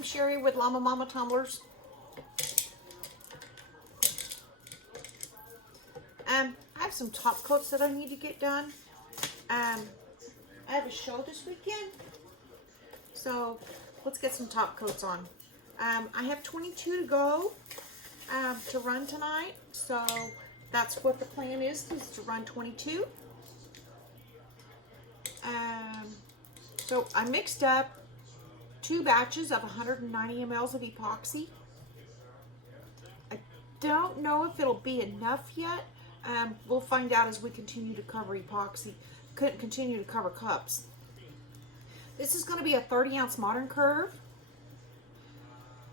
I'm Sherry with Llama Mama Tumblers. I have some top coats that I need to get done. I have a show this weekend, so let's get some top coats on. I have 22 to go to run tonight, so that's what the plan is to run 22. So I mixed up 2 batches of 190 mLs of epoxy. I don't know if it'll be enough yet. We'll find out as we continue to cover epoxy, continue to cover cups. This is going to be a 30-ounce modern curve.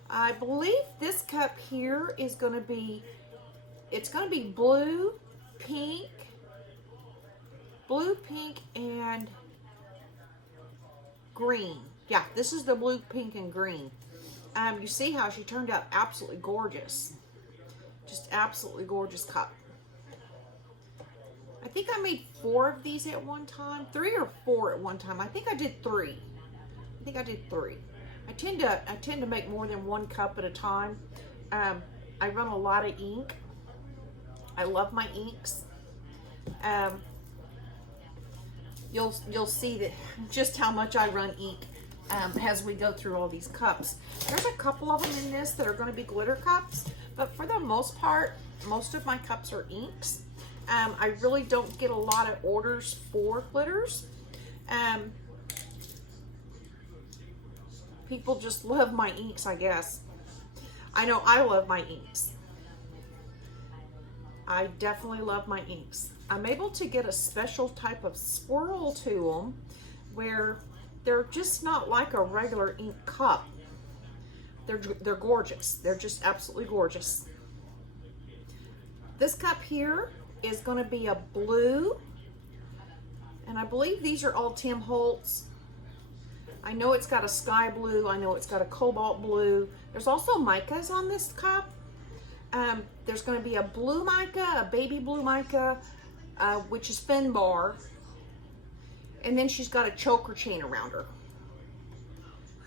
I believe this cup here is going to be, it's going to be blue, pink, and green. Yeah, this is the blue, pink, and green. You see how she turned out absolutely gorgeous. Just absolutely gorgeous cup. I think I made 4 of these at one time. 3 or 4 at one time. I think I did 3. I think I did 3. I tend to make more than 1 cup at a time. I run a lot of ink. I love my inks. You'll see that just how much I run ink as we go through all these cups. There's a couple of them in this that are going to be glitter cups, but for the most part, most of my cups are inks. I really don't get a lot of orders for glitters. People just love my inks, I guess. I know I love my inks. I definitely love my inks. I'm able to get a special type of swirl to them where they're just not like a regular ink cup. They're gorgeous. They're just absolutely gorgeous. This cup here is going to be a blue, and I believe these are all Tim Holtz. I know it's got a sky blue. I know it's got a cobalt blue. There's also micas on this cup. There's going to be a blue mica, a baby blue mica, which is Finbar, and then she's got a choker chain around her.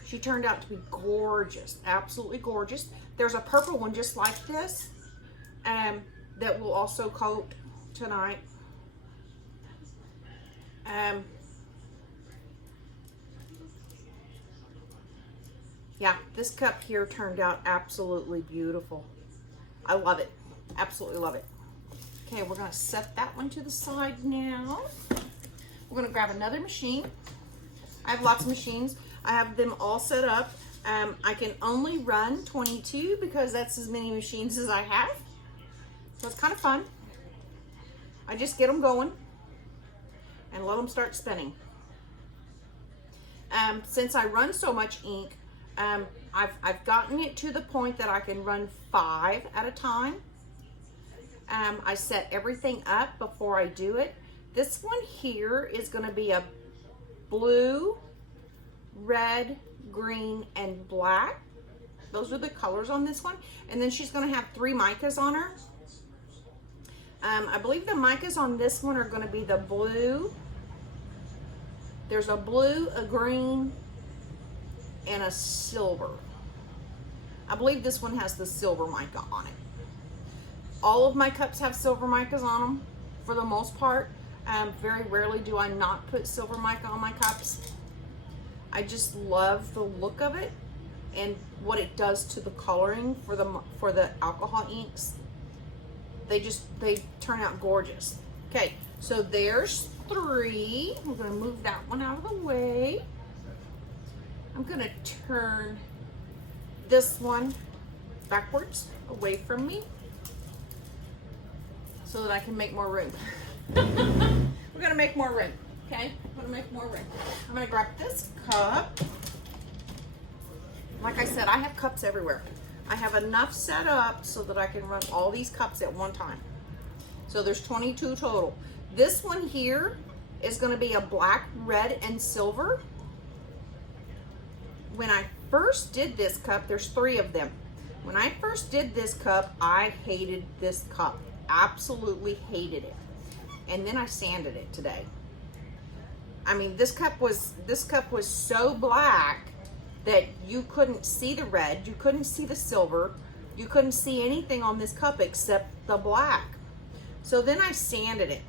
She turned out to be gorgeous, absolutely gorgeous. There's a purple one just like this that will also coat tonight. Yeah, this cup here turned out absolutely beautiful. I love it, absolutely love it. Okay, we're gonna set that one to the side now. We're gonna grab another machine. I have lots of machines. I have them all set up. I can only run 22 because that's as many machines as I have. So it's kind of fun. I just get them going and let them start spinning. Since I run so much ink, I've gotten it to the point that I can run 5 at a time. I set everything up before I do it. This one here is going to be a blue, red, green, and black. Those are the colors on this one. And then she's going to have 3 micas on her. I believe the micas on this one are going to be the blue. There's a blue, a green, and a silver. I believe this one has the silver mica on it. All of my cups have silver micas on them for the most part. Very rarely do I not put silver mica on my cups. I just love the look of it and what it does to the coloring for the alcohol inks. They turn out gorgeous. Okay, so there's 3. I'm gonna move that one out of the way. I'm gonna turn this one backwards away from me so that I can make more room. We're gonna make more room, okay? I'm gonna make more room. I'm gonna grab this cup. Like I said, I have cups everywhere. I have enough set up so that I can run all these cups at one time. So there's 22 total. This one here is gonna be a black, red, and silver. When I first did this cup, there's 3 of them. When I first did this cup, I hated this cup. Absolutely hated it. And then I sanded it today. I mean, this cup was so black that you couldn't see the red, you couldn't see the silver, you couldn't see anything on this cup except the black. So then I sanded it.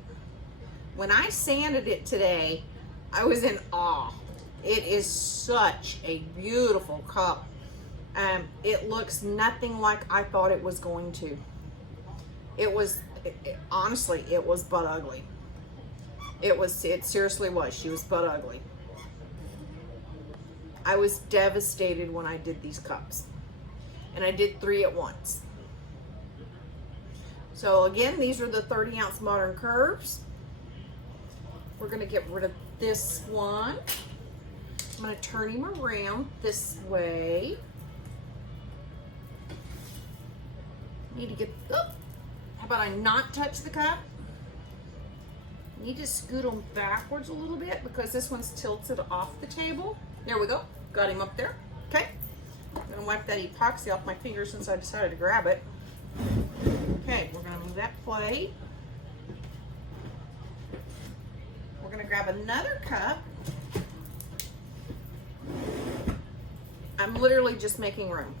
When I sanded it today, I was in awe. It is such a beautiful cup. It looks nothing like I thought it was going to. Honestly, it was butt ugly. It seriously was. She was butt ugly. I was devastated when I did these cups. And I did 3 at once. So again, these are the 30-ounce Modern Curves. We're gonna get rid of this one. I'm gonna turn him around this way. Need to get, oh, how about I not touch the cup? Need to scoot them backwards a little bit because this one's tilted off the table. There we go, got him up there. Okay, I'm gonna wipe that epoxy off my fingers since I decided to grab it. Okay, we're gonna move that plate. We're gonna grab another cup. I'm literally just making room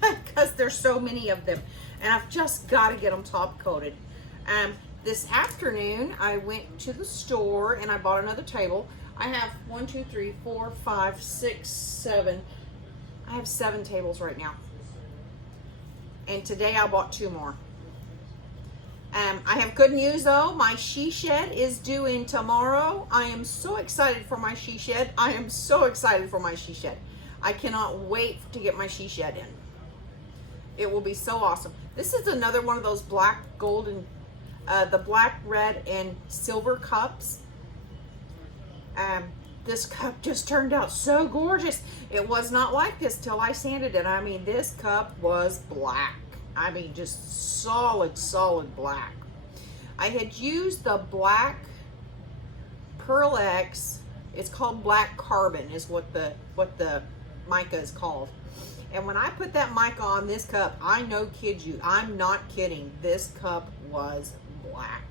because there's so many of them and I've just got to get them top coated. This afternoon I went to the store and I bought another table. I have 1, 2, 3, 4, 5, 6, 7. I have 7 tables right now. And today I bought 2 more. I have good news though. My she shed is due in tomorrow. I am so excited for my she shed. I am so excited for my she shed. I cannot wait to get my she shed in. It will be so awesome. This is another one of those black, golden, the black, red, and silver cups. This cup just turned out so gorgeous. It was not like this till I sanded it. I mean, this cup was black. I mean, just solid, solid black. I had used the black Pearl X. It's called black carbon is what the mica is called. And when I put that mica on this cup, I no kid you, I'm not kidding. This cup was black.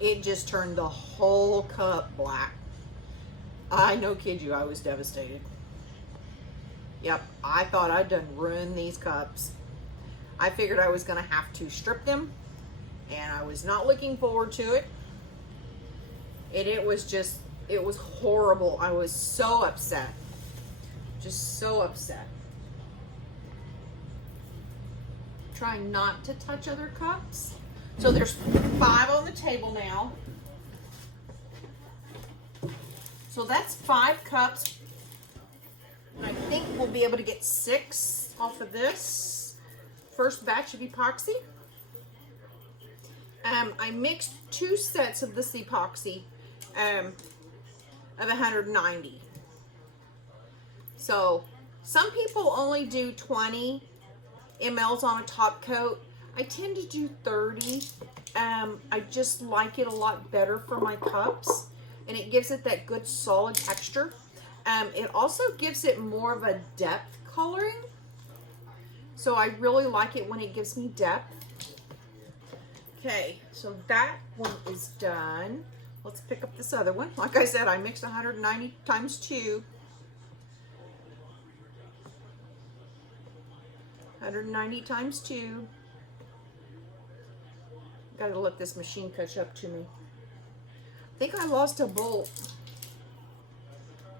It just turned the whole cup black. I no kid you, I was devastated. Yep, I thought I'd done ruined these cups. I figured I was gonna have to strip them and I was not looking forward to it. And it was horrible. I was so upset. Just so upset. Trying not to touch other cups. So there's 5 on the table now. So that's 5 cups. And I think we'll be able to get 6 off of this first batch of epoxy. I mixed 2 sets of this epoxy of 190. So some people only do 20 mLs on a top coat. I tend to do 30. I just like it a lot better for my cups and it gives it that good solid texture. It also gives it more of a depth coloring. So I really like it when it gives me depth. Okay, so that one is done. Let's pick up this other one. Like I said, I mixed 190 times 2. 190 times 2. Gotta let this machine catch up to me. I think I lost a bolt.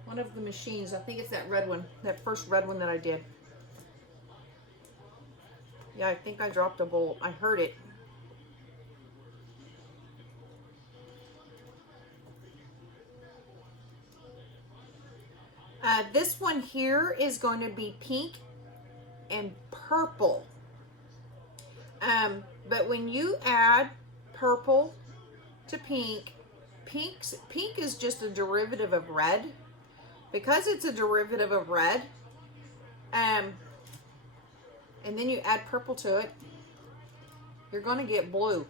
One of the machines, I think it's that red one, that first red one that I did. Yeah, I think I dropped a bolt. I heard it. This one here is going to be pink and purple. But when you add purple to pink, pink is just a derivative of red. Because it's a derivative of red, and then you add purple to it, you're going to get blue.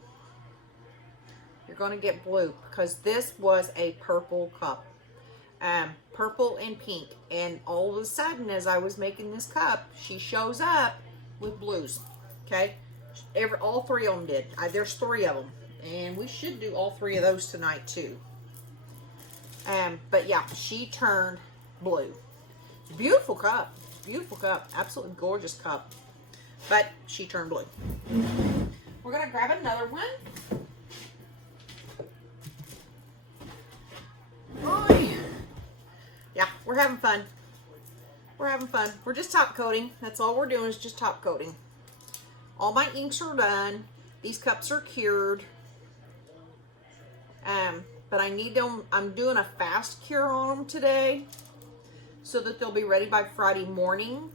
You're going to get blue because this was a purple cup. Purple and pink. And all of a sudden, as I was making this cup, she shows up with blues. Okay? All 3 of them did. There's 3 of them. And we should do all 3 of those tonight too. But yeah, she turned blue. Beautiful cup. Beautiful cup. Absolutely gorgeous cup. But she turned blue. We're going to grab another one. Oh, yeah, we're having fun. We're having fun. We're just top coating. That's all we're doing is just top coating. All my inks are done. These cups are cured. But I need them. I'm doing a fast cure on them today so that they'll be ready by Friday morning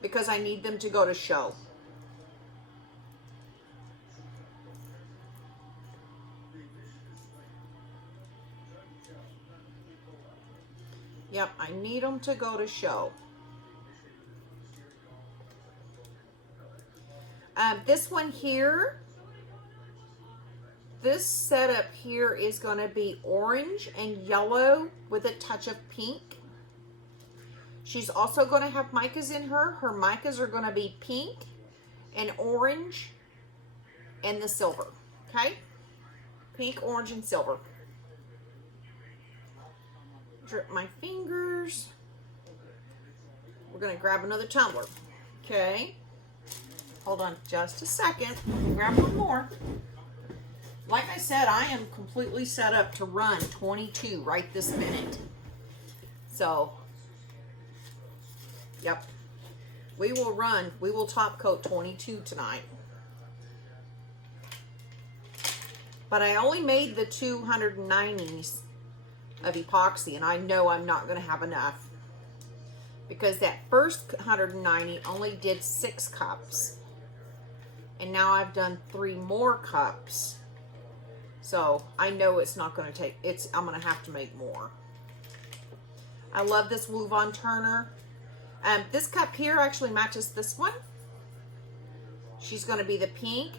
because I need them to go to show. Yep, I need them to go to show. This one here, this setup here is going to be orange and yellow with a touch of pink. She's also going to have micas in her. Her micas are going to be pink and orange and the silver. Okay? Pink, orange, and silver. Drip my fingers. We're going to grab another tumbler. Okay? Hold on just a second. Grab one more. Like I said, I am completely set up to run 22 right this minute. So, yep. We will top coat 22 tonight. But I only made the 290s of epoxy, and I know I'm not going to have enough. Because that first 190 only did 6 cups. And now I've done 3 more cups. So I know it's not going to take, I'm going to have to make more. I love this Woo Von Turner. This cup here actually matches this one. She's going to be the pink,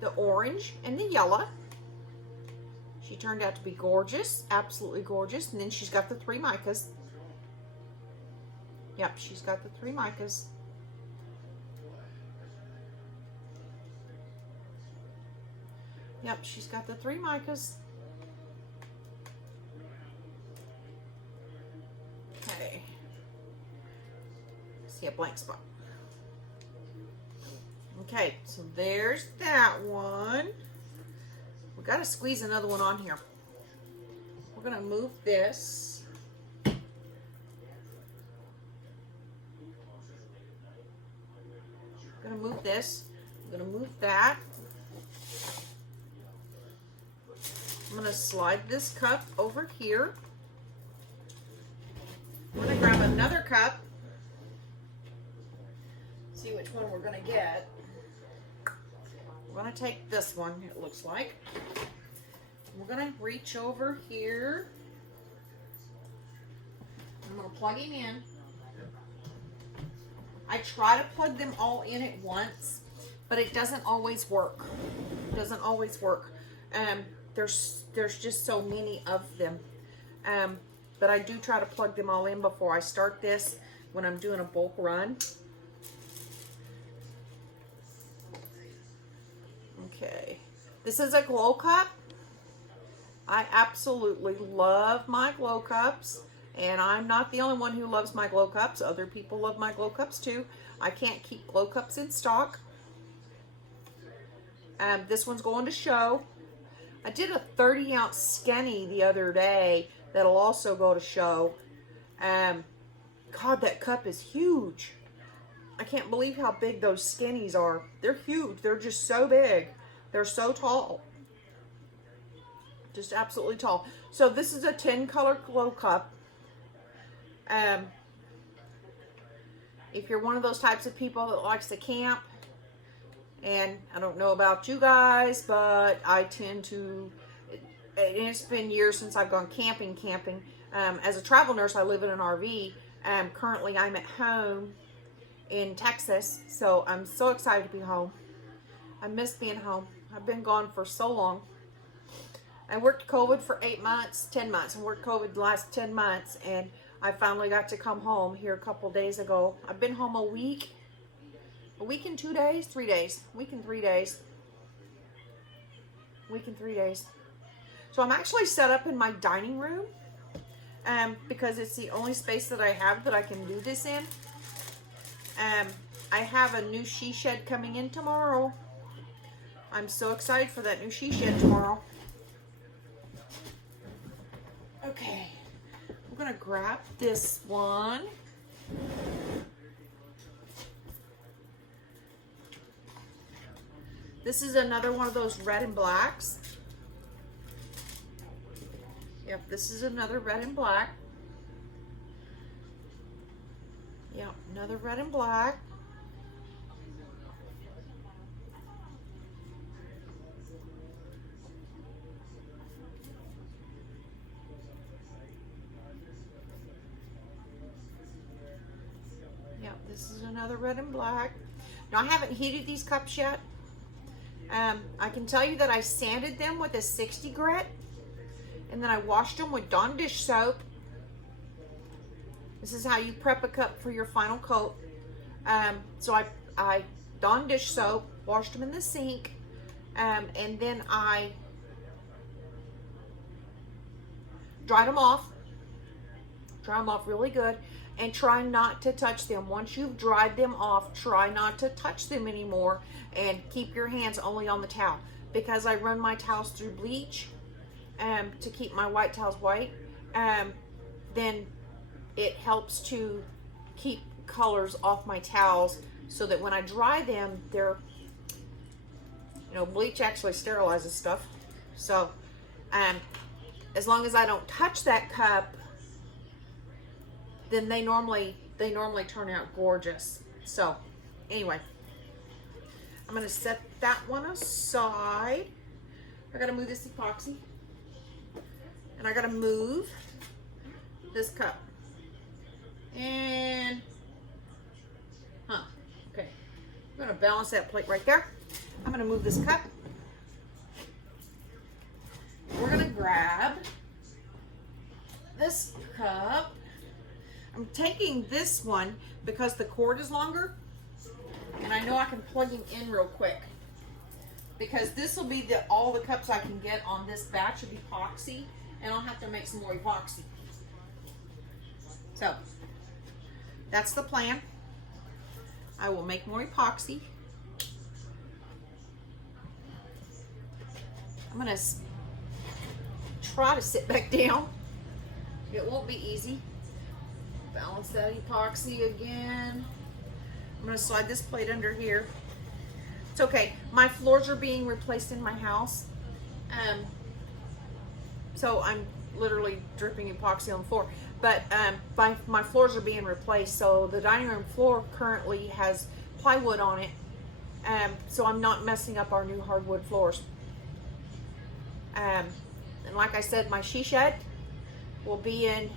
the orange, and the yellow. She turned out to be gorgeous, absolutely gorgeous. And then she's got the 3 micas. Yep, she's got the 3 micas. Yep, she's got the 3 micas. Okay. See a blank spot. Okay, so there's that one. We got to squeeze another one on here. We're going to move this. I'm going to move this. I'm going to move that. I'm going to slide this cup over here. I'm going to grab another cup. See which one we're going to get. We're going to take this one, it looks like. We're going to reach over here. I'm going to plug him in. I try to plug them all in at once, but it doesn't always work. It doesn't always work. There's just so many of them. But I do try to plug them all in before I start this when I'm doing a bulk run. Okay. This is a glow cup. I absolutely love my glow cups. And I'm not the only one who loves my glow cups. Other people love my glow cups too. I can't keep glow cups in stock. This one's going to show. I did a 30-ounce skinny the other day that'll also go to show. God, that cup is huge. I can't believe how big those skinnies are. They're huge. They're just so big. They're so tall. Just absolutely tall. So this is a 10-color glow cup. If you're one of those types of people that likes to camp, and I don't know about you guys, but I tend to, and it's been years since I've gone camping. As a travel nurse, I live in an RV. Currently, I'm at home in Texas, so I'm so excited to be home. I miss being home. I've been gone for so long. I worked COVID for 8 months, 10 months. I worked COVID the last 10 months, and I finally got to come home here a couple days ago. I've been home a week and 2 days, 3 days, a week and 3 days. So I'm actually set up in my dining room. because it's the only space that I have that I can do this in. I have a new she shed coming in tomorrow. I'm so excited for that new she shed tomorrow. Okay, I'm gonna grab this one. This is another one of those red and blacks. Yep, this is another red and black. Yep, another red and black. Yep, this is another red and black. Now, I haven't heated these cups yet. I can tell you that I sanded them with a 60 grit, and then I washed them with Dawn dish soap. This is how you prep a cup for your final coat. So I Dawn dish soap, washed them in the sink, and then I dried them off. Dry them off really good, and try not to touch them. Once you've dried them off, try not to touch them anymore, and keep your hands only on the towel. Because I run my towels through bleach to keep my white towels white, then it helps to keep colors off my towels, so that when I dry them, they're, you know, bleach actually sterilizes stuff. So as long as I don't touch that cup, then they normally turn out gorgeous. So anyway, I'm gonna set that one aside. I gotta move this epoxy, and I gotta move this cup. And okay, I'm gonna balance that plate right there. I'm gonna move this cup. We're gonna grab this cup. I'm taking this one because the cord is longer, and I know I can plug him in real quick, because this will be all the cups I can get on this batch of epoxy, and I'll have to make some more epoxy. So that's the plan. I will make more epoxy. I'm gonna try to sit back down. It won't be easy. Balance that epoxy again. I'm gonna slide this plate under here. It's okay. My floors are being replaced in my house. So I'm literally dripping epoxy on the floor. But my floors are being replaced. So the dining room floor currently has plywood on it. So I'm not messing up our new hardwood floors. And like I said, my she shed will be in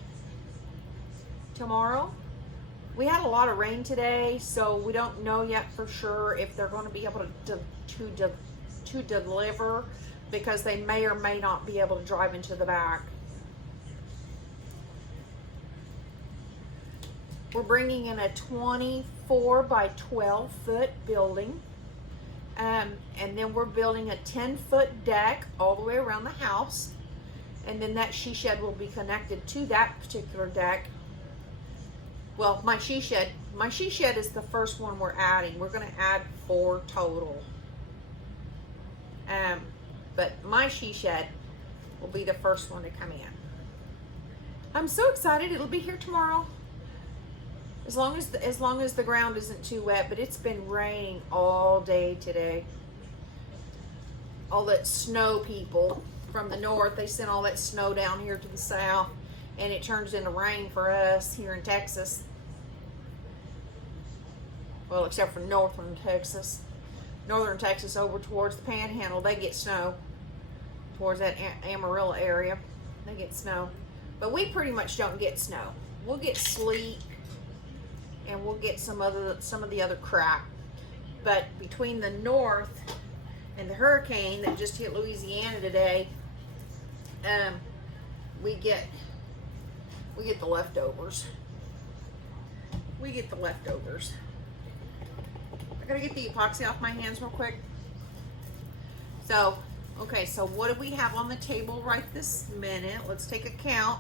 tomorrow. We had a lot of rain today, so we don't know yet for sure if they're going to be able to deliver, because they may or may not be able to drive into the back. We're bringing in a 24 by 12 foot building, and then we're building a 10-foot deck all the way around the house, and then that she shed will be connected to that particular deck. Well, my she shed is the first one we're adding. We're going to add 4 total. But my she shed will be the first one to come in. I'm so excited. It'll be here tomorrow. As long as the ground isn't too wet, but it's been raining all day today. All that snow people from the north, they sent all that snow down here to the south, and it turns into rain for us here in Texas. Well, except for northern Texas. Northern Texas over towards the Panhandle, they get snow. Towards that Amarillo area, they get snow. But we pretty much don't get snow. We'll get sleet, and we'll get some of the other crap. But between the north and the hurricane that just hit Louisiana today, we get the leftovers. We get the leftovers. I gotta get the epoxy off my hands real quick. So, okay, so what do we have on the table right this minute? Let's take a count.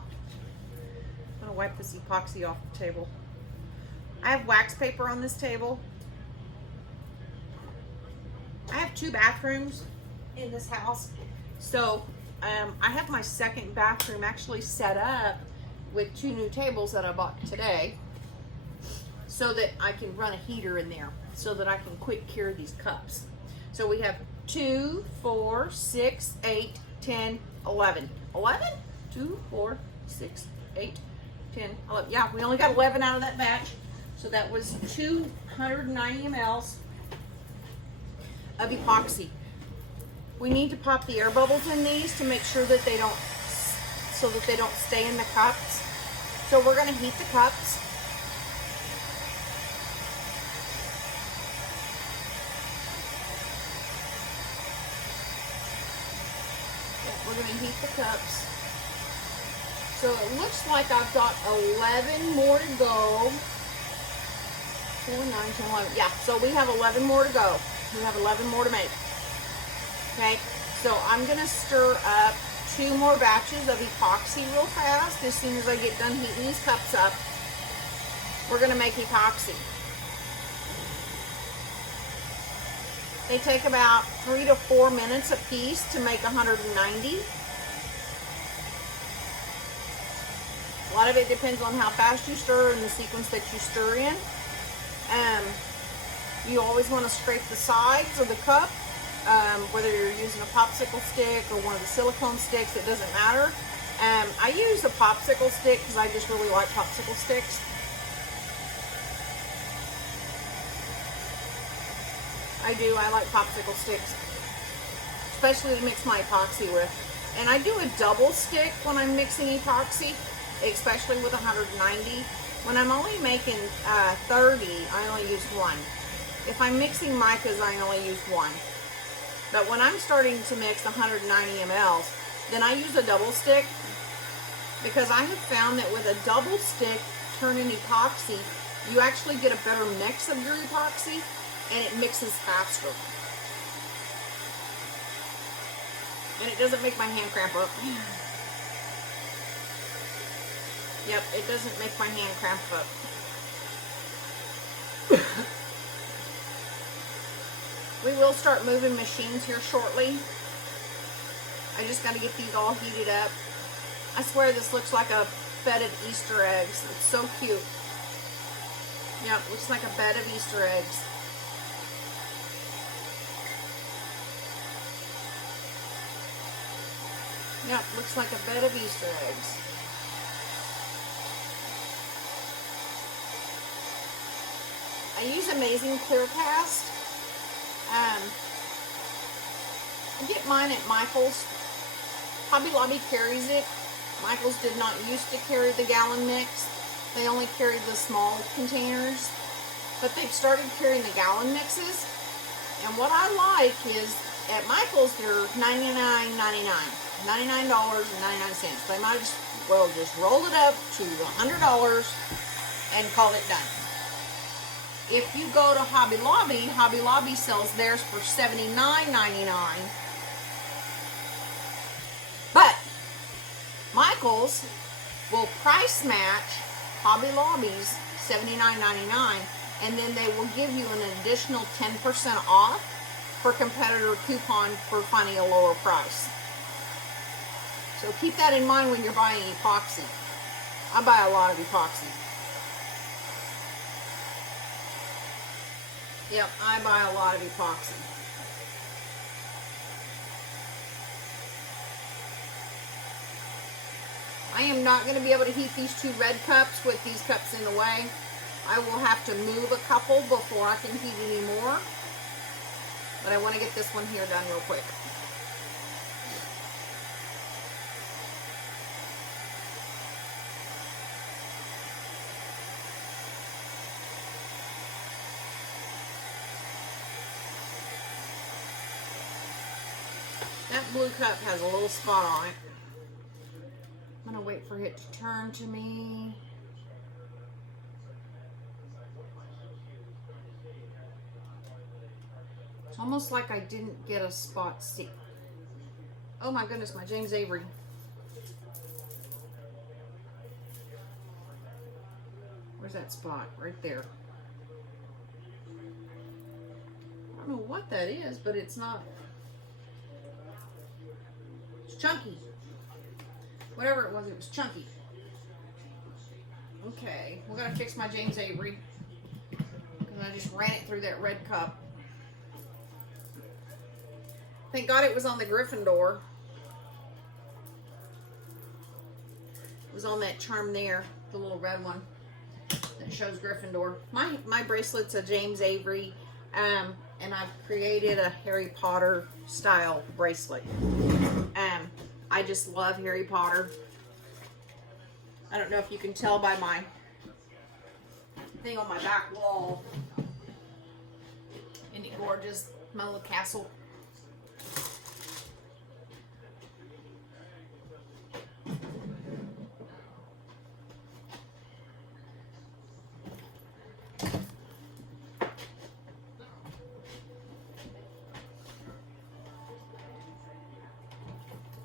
I'm gonna wipe this epoxy off the table. I have wax paper on this table. I have 2 bathrooms in this house. So I have my second bathroom actually set up with 2 new tables that I bought today so that I can run a heater in there so that I can quick cure these cups. So we have 2, 4, 6, 8, 10, 11. 11? 2, 4, 6, 8, 10, 11. Yeah, we only got 11 out of that batch. So that was 290 mLs of epoxy. We need to pop the air bubbles in these to make sure that they don't, so that they don't stay in the cups. So we're gonna heat the cups. We're gonna heat the cups. So it looks like I've got 11 more to go. 4, 9, 10, 11. Yeah, so we have 11 more to go. We have 11 more to make. Okay, so I'm gonna stir up 2 more batches of epoxy real fast. As soon as I get done heating these cups up, we're gonna make epoxy. They take about 3 to 4 minutes a piece to make 190. A lot of it depends on how fast you stir and the sequence that you stir in. You always want to scrape the sides of the cup, whether you're using a popsicle stick or one of the silicone sticks, it doesn't matter. I use a popsicle stick because I just really like popsicle sticks. I like popsicle sticks, especially to mix my epoxy with. And I do a double stick when I'm mixing epoxy, especially with 190. When I'm only making 30, I only use 1. If I'm mixing micas, I only use 1. But when I'm starting to mix 190 mLs, then I use a double stick, because I have found that with a double stick turning epoxy, you actually get a better mix of your epoxy and it mixes faster. And it doesn't make my hand cramp up. Yep, it doesn't make my hand cramp up. We will start moving machines here shortly. I just got to get these all heated up. I swear this looks like a bed of Easter eggs. It's so cute. Yep, looks like a bed of Easter eggs. Yep, looks like a bed of Easter eggs. I use Amazing Clear Cast. I get mine at Michael's. Hobby Lobby carries it. Michael's did not used to carry the gallon mix. They only carried the small containers. But they've started carrying the gallon mixes. And what I like is, at Michael's, they're $99.99. $99.99. They might as well just roll it up to $100 and call it done. If you go to Hobby Lobby sells theirs for $79.99. But Michael's will price match Hobby Lobby's $79.99, and then they will give you an additional 10% off for competitor coupon for finding a lower price. So keep that in mind when you're buying epoxy. I buy a lot of epoxy. Yep, I buy a lot of epoxy. I am not going to be able to heat these 2 red cups with these cups in the way. I will have to move a couple before I can heat any more. But I want to get this one here done real quick. That blue cup has a little spot on it. I'm going to wait for it to turn to me. It's almost like I didn't get a spot. See. Oh my goodness, my James Avery. that spot? Right there. I don't know what that is, but it's not. It's chunky. Whatever it was chunky. Okay, we're gonna fix my James Avery because I just ran it through that red cup. Thank God it was on the Gryffindor. It was on that charm there, the little red one that shows Gryffindor. My bracelet's a James Avery, and I've created a Harry Potter style bracelet. I just love Harry Potter. I don't know if you can tell by my thing on my back wall. Isn't it gorgeous? My little castle.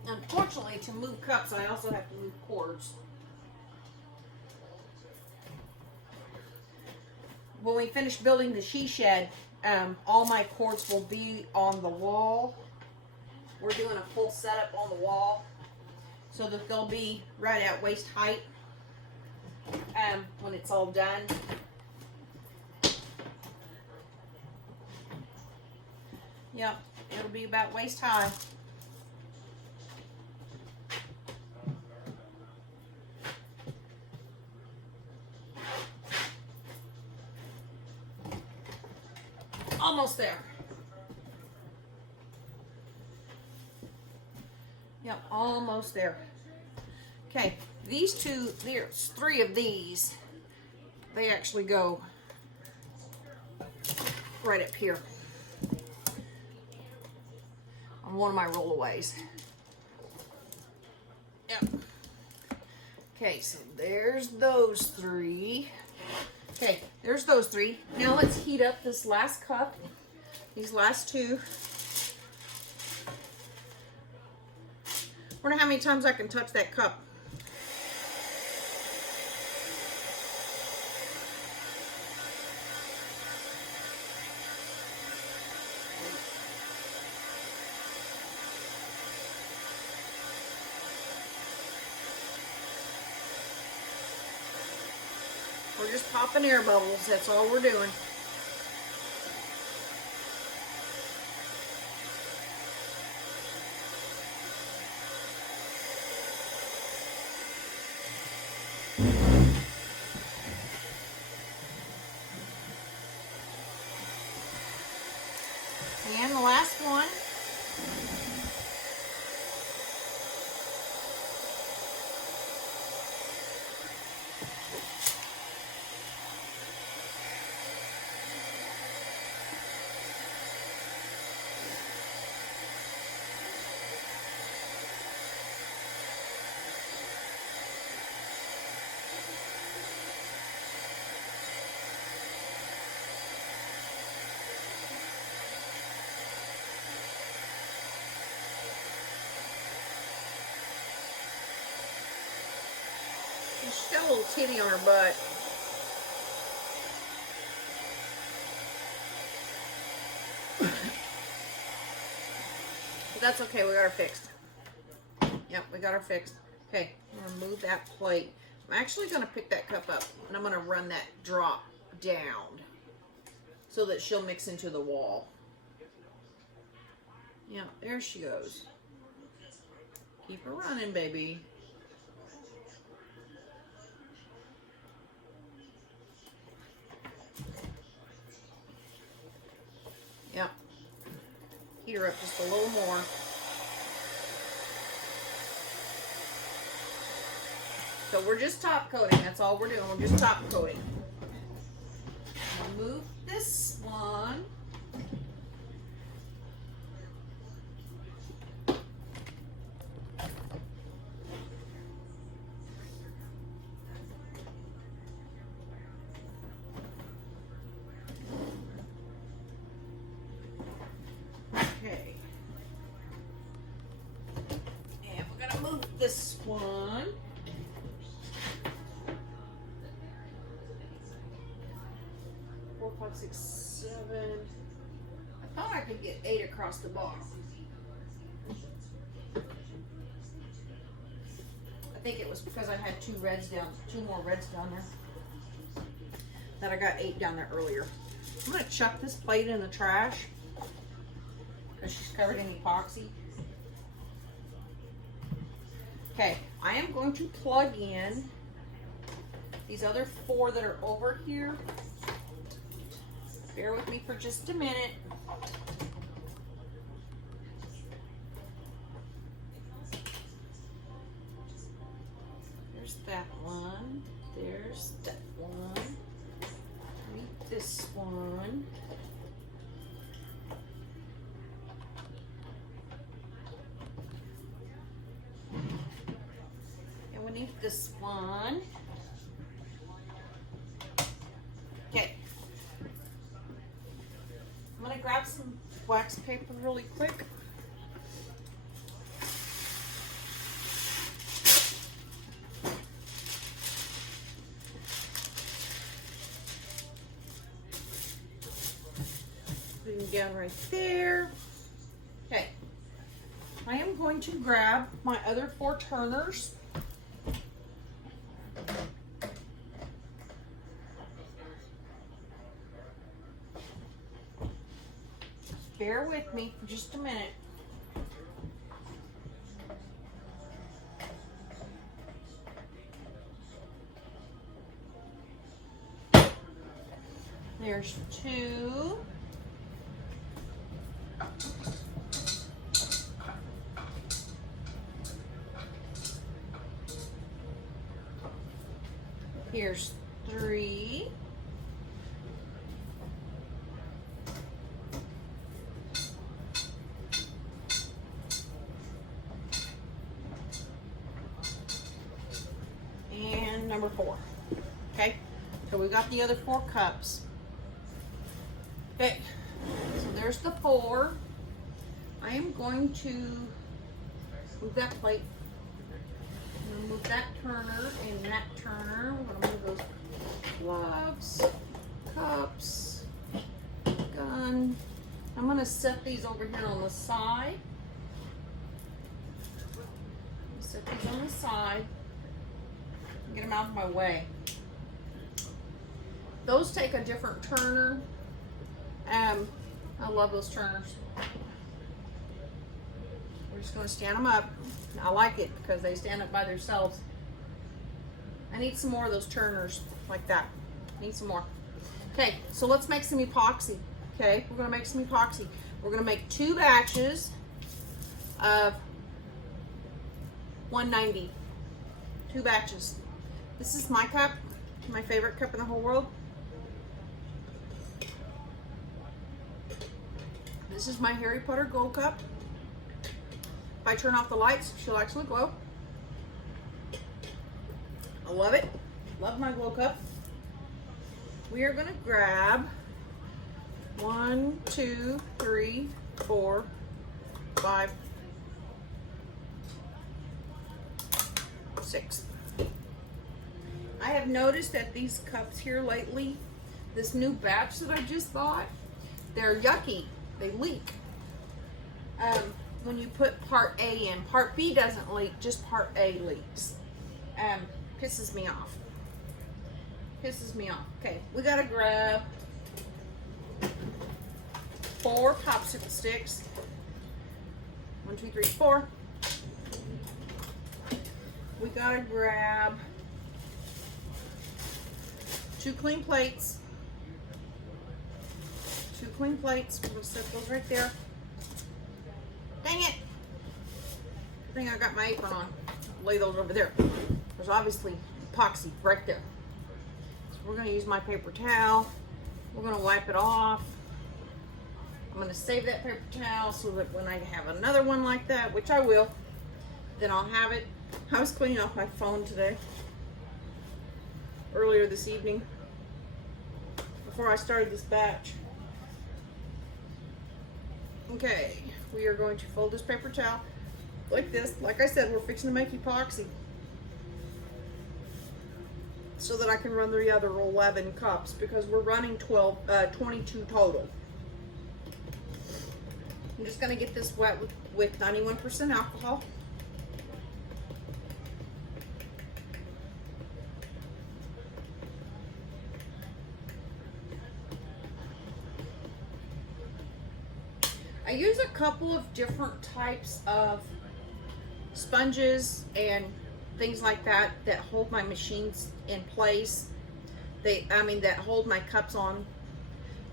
Unfortunately, to move cups, I also have to move cords. When we finish building the she shed, all my cords will be on the wall. We're doing a full setup on the wall so that they'll be right at waist height when it's all done. Yep, it'll be about waist high. Almost there. Yep, almost there. Okay, these two, there's 3 of these. They actually go right up here on one of my rollaways. Yep. Okay, so there's those 3. Okay, there's those 3. Now let's heat up this last cup. These last 2. Wonder how many times I can touch that cup. We're just popping air bubbles. That's all we're doing. And the last one. She's got a little titty on her butt. But that's okay, we got her fixed. Yep, we got her fixed. Okay, I'm gonna move that plate. I'm actually gonna pick that cup up and I'm gonna run that drop down so that she'll mix into the wall. Yeah, there she goes. Keep her running, baby. Yep. Heat her up just a little more. So we're just top coating. That's all we're doing. We're just top coating. I'll move this one. Okay. And we're gonna move this one. 4, 5, 6, 7. I thought I could get 8 across the bottom. I think it was because I had 2 more reds down there. That I got 8 down there earlier. I'm gonna chuck this plate in the trash because she's covered in epoxy. Okay, I am going to plug in these other 4 that are over here. Bear with me for just a minute. There's that one. There's that one. Meet this one. And we need this one. Okay. I'm gonna grab some wax paper really quick. Put them down right there. Okay. I am going to grab my other 4 turners. Bear with me for just a minute. There's 2. Here's 3. And number 4. Okay, so we got the other 4 cups. Okay, so there's the 4. I am going to move that plate. I'm going to move that turner and that turner. We're going to move those gloves, cups, gun. I'm going to set these over here on the side. Set these on the side. Get them out of my way. Those take a different turner. I love those turners. We're just going to stand them up. I like it because they stand up by themselves. I need some more of those turners like that. Need some more. Okay, so let's make some epoxy. Okay, we're going to make some epoxy. We're going to make 2 batches of 190. 2 batches. This is my cup, my favorite cup in the whole world. This is my Harry Potter gold cup. If I turn off the lights, she'll actually glow. I love it. Love my glow cup. We are gonna grab 1, 2, 3, 4, 5, 6. I have noticed that these cups here lately, this new batch that I just bought, they're yucky. They leak. When you put part A in, part B doesn't leak, just part A leaks. Pisses me off. Pisses me off. Okay, we gotta grab 4 popsicle sticks. 1, 2, 3, 4. We gotta grab 2 clean plates. 2 clean plates. We're gonna set those right there. Dang it! I think I got my apron on. Lay those over there. There's obviously epoxy right there. So we're gonna use my paper towel. We're gonna wipe it off. I'm gonna save that paper towel so that when I have another one like that, which I will, then I'll have it. I was cleaning off my phone today, earlier this evening, before I started this batch. Okay, we are going to fold this paper towel like this. Like I said, we're fixing to make epoxy. It's so that I can run the other 11 cups because we're running 22 total. I'm just going to get this wet with 91% alcohol. I use a couple of different types of sponges and things like that that hold my machines in place. That hold my cups on.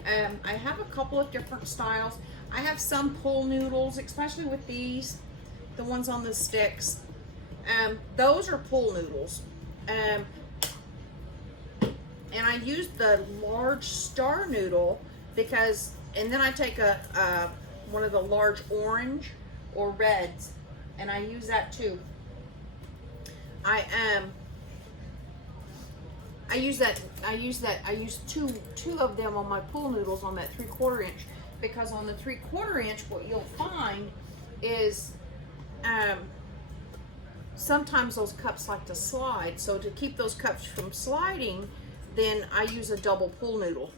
I have a couple of different styles. I have some pool noodles, especially with these, the ones on the sticks. Those are pool noodles. And I use the large star noodle because, and then I take one of the large orange or reds, and I use that too. I use two of them on my pool noodles on that 3/4 inch, because on the 3/4 inch what you'll find is sometimes those cups like to slide. So to keep those cups from sliding, then I use a double pool noodle.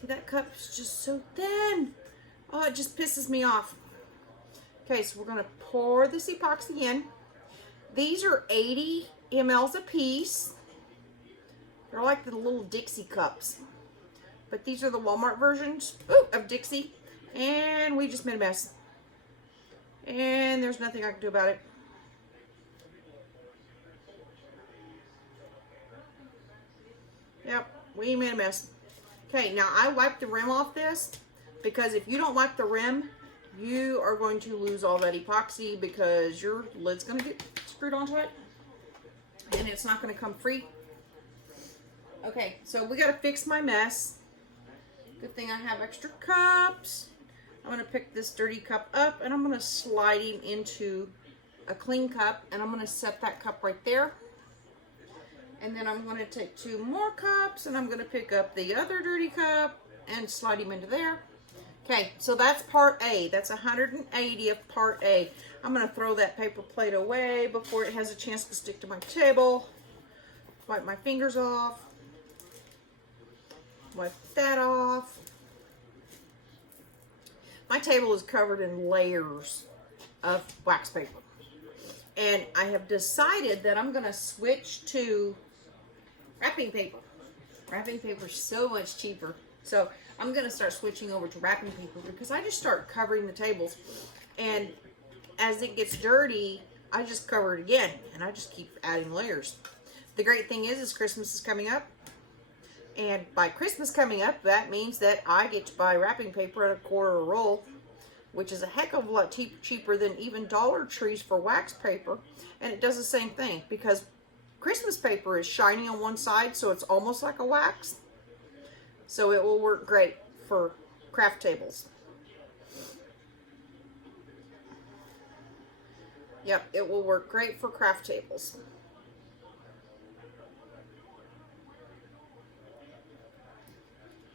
See, that cup's just so thin. Oh, it just pisses me off. Okay, so we're gonna pour this epoxy in. These are 80 mLs a piece. They're like the little Dixie cups, but these are the Walmart versions of Dixie, and we just made a mess. And there's nothing I can do about it. Yep, we made a mess. Okay, now I wiped the rim off this, because if you don't wipe the rim, you are going to lose all that epoxy because your lid's going to get screwed onto it, and it's not going to come free. Okay, so we got to fix my mess. Good thing I have extra cups. I'm going to pick this dirty cup up, and I'm going to slide him into a clean cup, and I'm going to set that cup right there. And then I'm going to take 2 more cups, and I'm going to pick up the other dirty cup and slide him into there. Okay, so that's part A. That's 180 of part A. I'm going to throw that paper plate away before it has a chance to stick to my table. Wipe my fingers off. Wipe that off. My table is covered in layers of wax paper. And I have decided that I'm going to switch to wrapping paper. Wrapping paper is so much cheaper. So I'm going to start switching over to wrapping paper because I just start covering the tables. And as it gets dirty, I just cover it again. And I just keep adding layers. The great thing is Christmas is coming up. And by Christmas coming up, that means that I get to buy wrapping paper at $1/4 a roll, which is a heck of a lot cheaper than even Dollar Trees for wax paper. And it does the same thing because Christmas paper is shiny on one side, so it's almost like a wax. So it will work great for craft tables. Yep, it will work great for craft tables.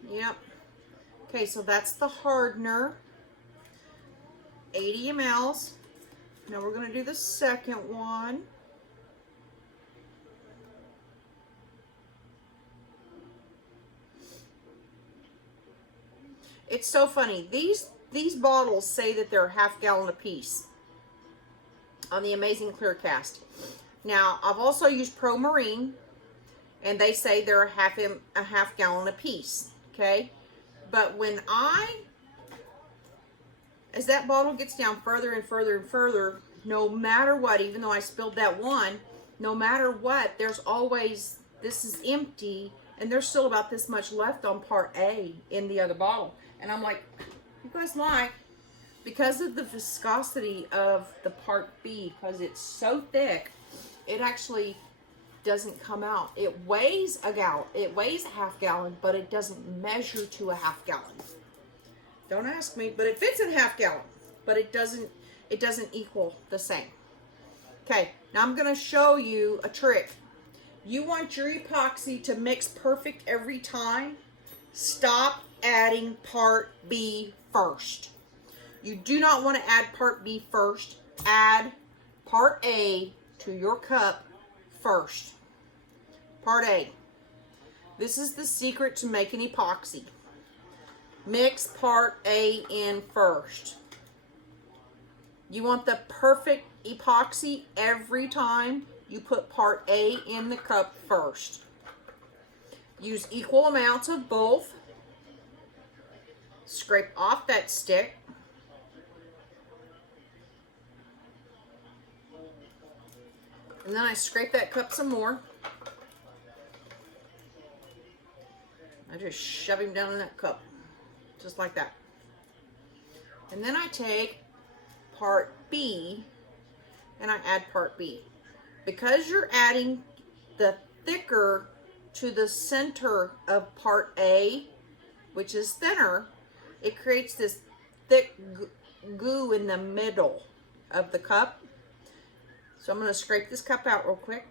Yep. Okay, so that's the hardener. 80 mLs. Now we're going to do the second one. It's so funny. These bottles say that they're 1/2 gallon a piece on the Amazing Clear Cast. Now, I've also used Pro Marine, and they say they're a half gallon a piece. Okay, but as that bottle gets down further and further and further, no matter what, even though I spilled that one, no matter what, there's always, this is empty, and there's still about this much left on part A in the other bottle. And I'm like, you guys lie. Because of the viscosity of the part B, because it's so thick, it actually doesn't come out. It weighs a gallon. It weighs a 1/2 gallon, but it doesn't measure to a 1/2 gallon. Don't ask me, but it fits in 1/2 gallon, but it doesn't equal the same. Okay, now I'm going to show you a trick. You want your epoxy to mix perfect every time. Stop adding part B first. You do not want to add part B first. Add part A to your cup first. Part A. This is the secret to making epoxy. Mix part A in first. You want the perfect epoxy every time. You put part A in the cup first. Use equal amounts of both. Scrape off that stick. And then I scrape that cup some more. I just shove him down in that cup. Just like that. And then I take part B and I add part B. Because you're adding the thicker to the center of part A, which is thinner, it creates this thick goo in the middle of the cup. So I'm going to scrape this cup out real quick.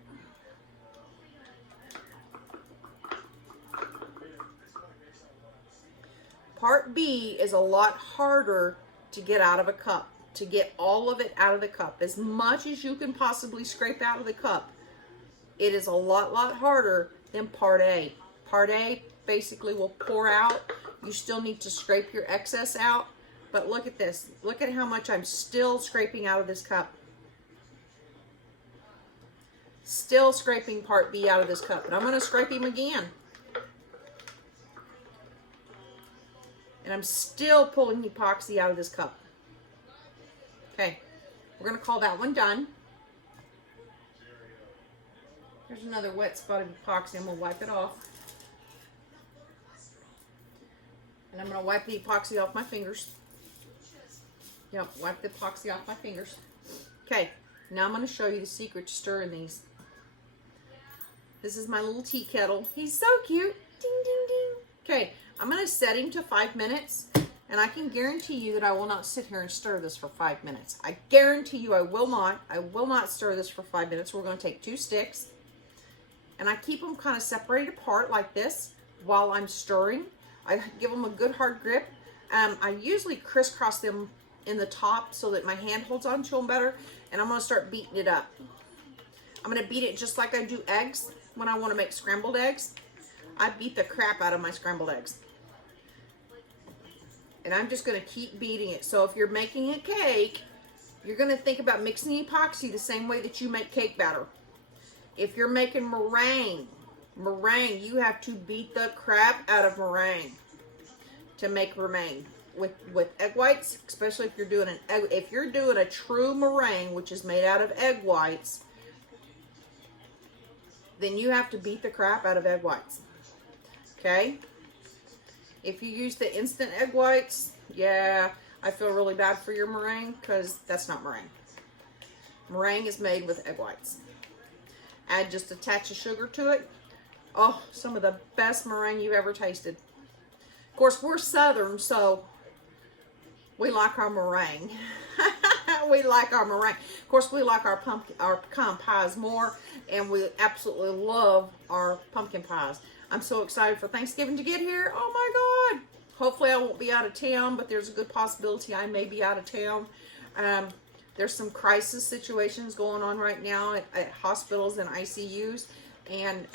Part B is a lot harder to get out of a cup, to get all of it out of the cup. As much as you can possibly scrape out of the cup, it is a lot harder than part A. Part A basically will pour out. You still need to scrape your excess out. But look at this. Look at how much I'm still scraping out of this cup. Still scraping part B out of this cup. And I'm going to scrape him again. And I'm still pulling epoxy out of this cup. Okay, we're going to call that one done. There's another wet spot of epoxy. I'm going to wipe it off. And I'm going to wipe the epoxy off my fingers. Yep, wipe the epoxy off my fingers. Okay, now I'm going to show you the secret to stirring these. This is my little tea kettle. He's so cute. Ding, ding, ding. Okay, I'm going to set him to 5 minutes. And I can guarantee you that I will not sit here and stir this for 5 minutes. I guarantee you I will not. I will not stir this for 5 minutes. We're going to take 2 sticks. And I keep them kind of separated apart like this while I'm stirring. I give them a good hard grip. I usually crisscross them in the top so that my hand holds on to them better. And I'm going to start beating it up. I'm going to beat it just like I do eggs when I want to make scrambled eggs. I beat the crap out of my scrambled eggs. And I'm just going to keep beating it. So if you're making a cake, you're going to think about mixing epoxy the same way that you make cake batter. If you're making meringue, you have to beat the crap out of meringue to make meringue. With egg whites, especially if you're doing a true meringue, which is made out of egg whites, then you have to beat the crap out of egg whites. Okay? If you use the instant egg whites, yeah, I feel really bad for your meringue because that's not meringue. Meringue is made with egg whites. Add just a touch of sugar to it. Oh, some of the best meringue you've ever tasted. Of course, we're Southern, so we like our meringue. We like our meringue. Of course, we like our pecan pies more, and we absolutely love our pumpkin pies. I'm so excited for Thanksgiving to get here. Oh my God. Hopefully I won't be out of town, but there's a good possibility I may be out of town. There's some crisis situations going on right now at hospitals and ICUs. And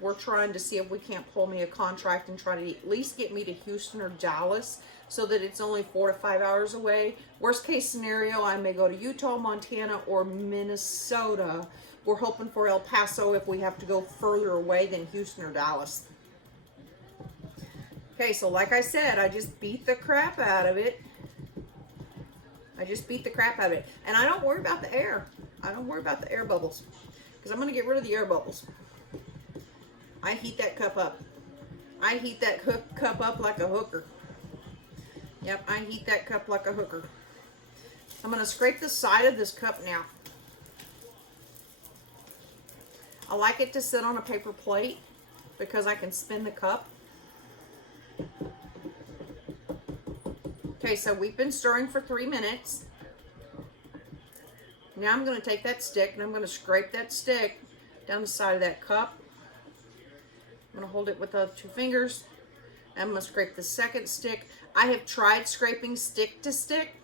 we're trying to see if we can't pull me a contract and try to at least get me to Houston or Dallas so that it's only 4 to 5 hours away. Worst case scenario, I may go to Utah, Montana, or Minnesota. We're hoping for El Paso if we have to go further away than Houston or Dallas. Okay, so like I said, I just beat the crap out of it. And I don't worry about the air. I don't worry about the air bubbles because I'm going to get rid of the air bubbles. I heat that cup up. I heat that cup up like a hooker. Yep, I heat that cup like a hooker. I'm going to scrape the side of this cup now. I like it to sit on a paper plate because I can spin the cup. Okay, so we've been stirring for 3 minutes. Now I'm going to take that stick and I'm going to scrape that stick down the side of that cup. I'm going to hold it with the 2 fingers. I'm going to scrape the second stick. I have tried scraping stick to stick.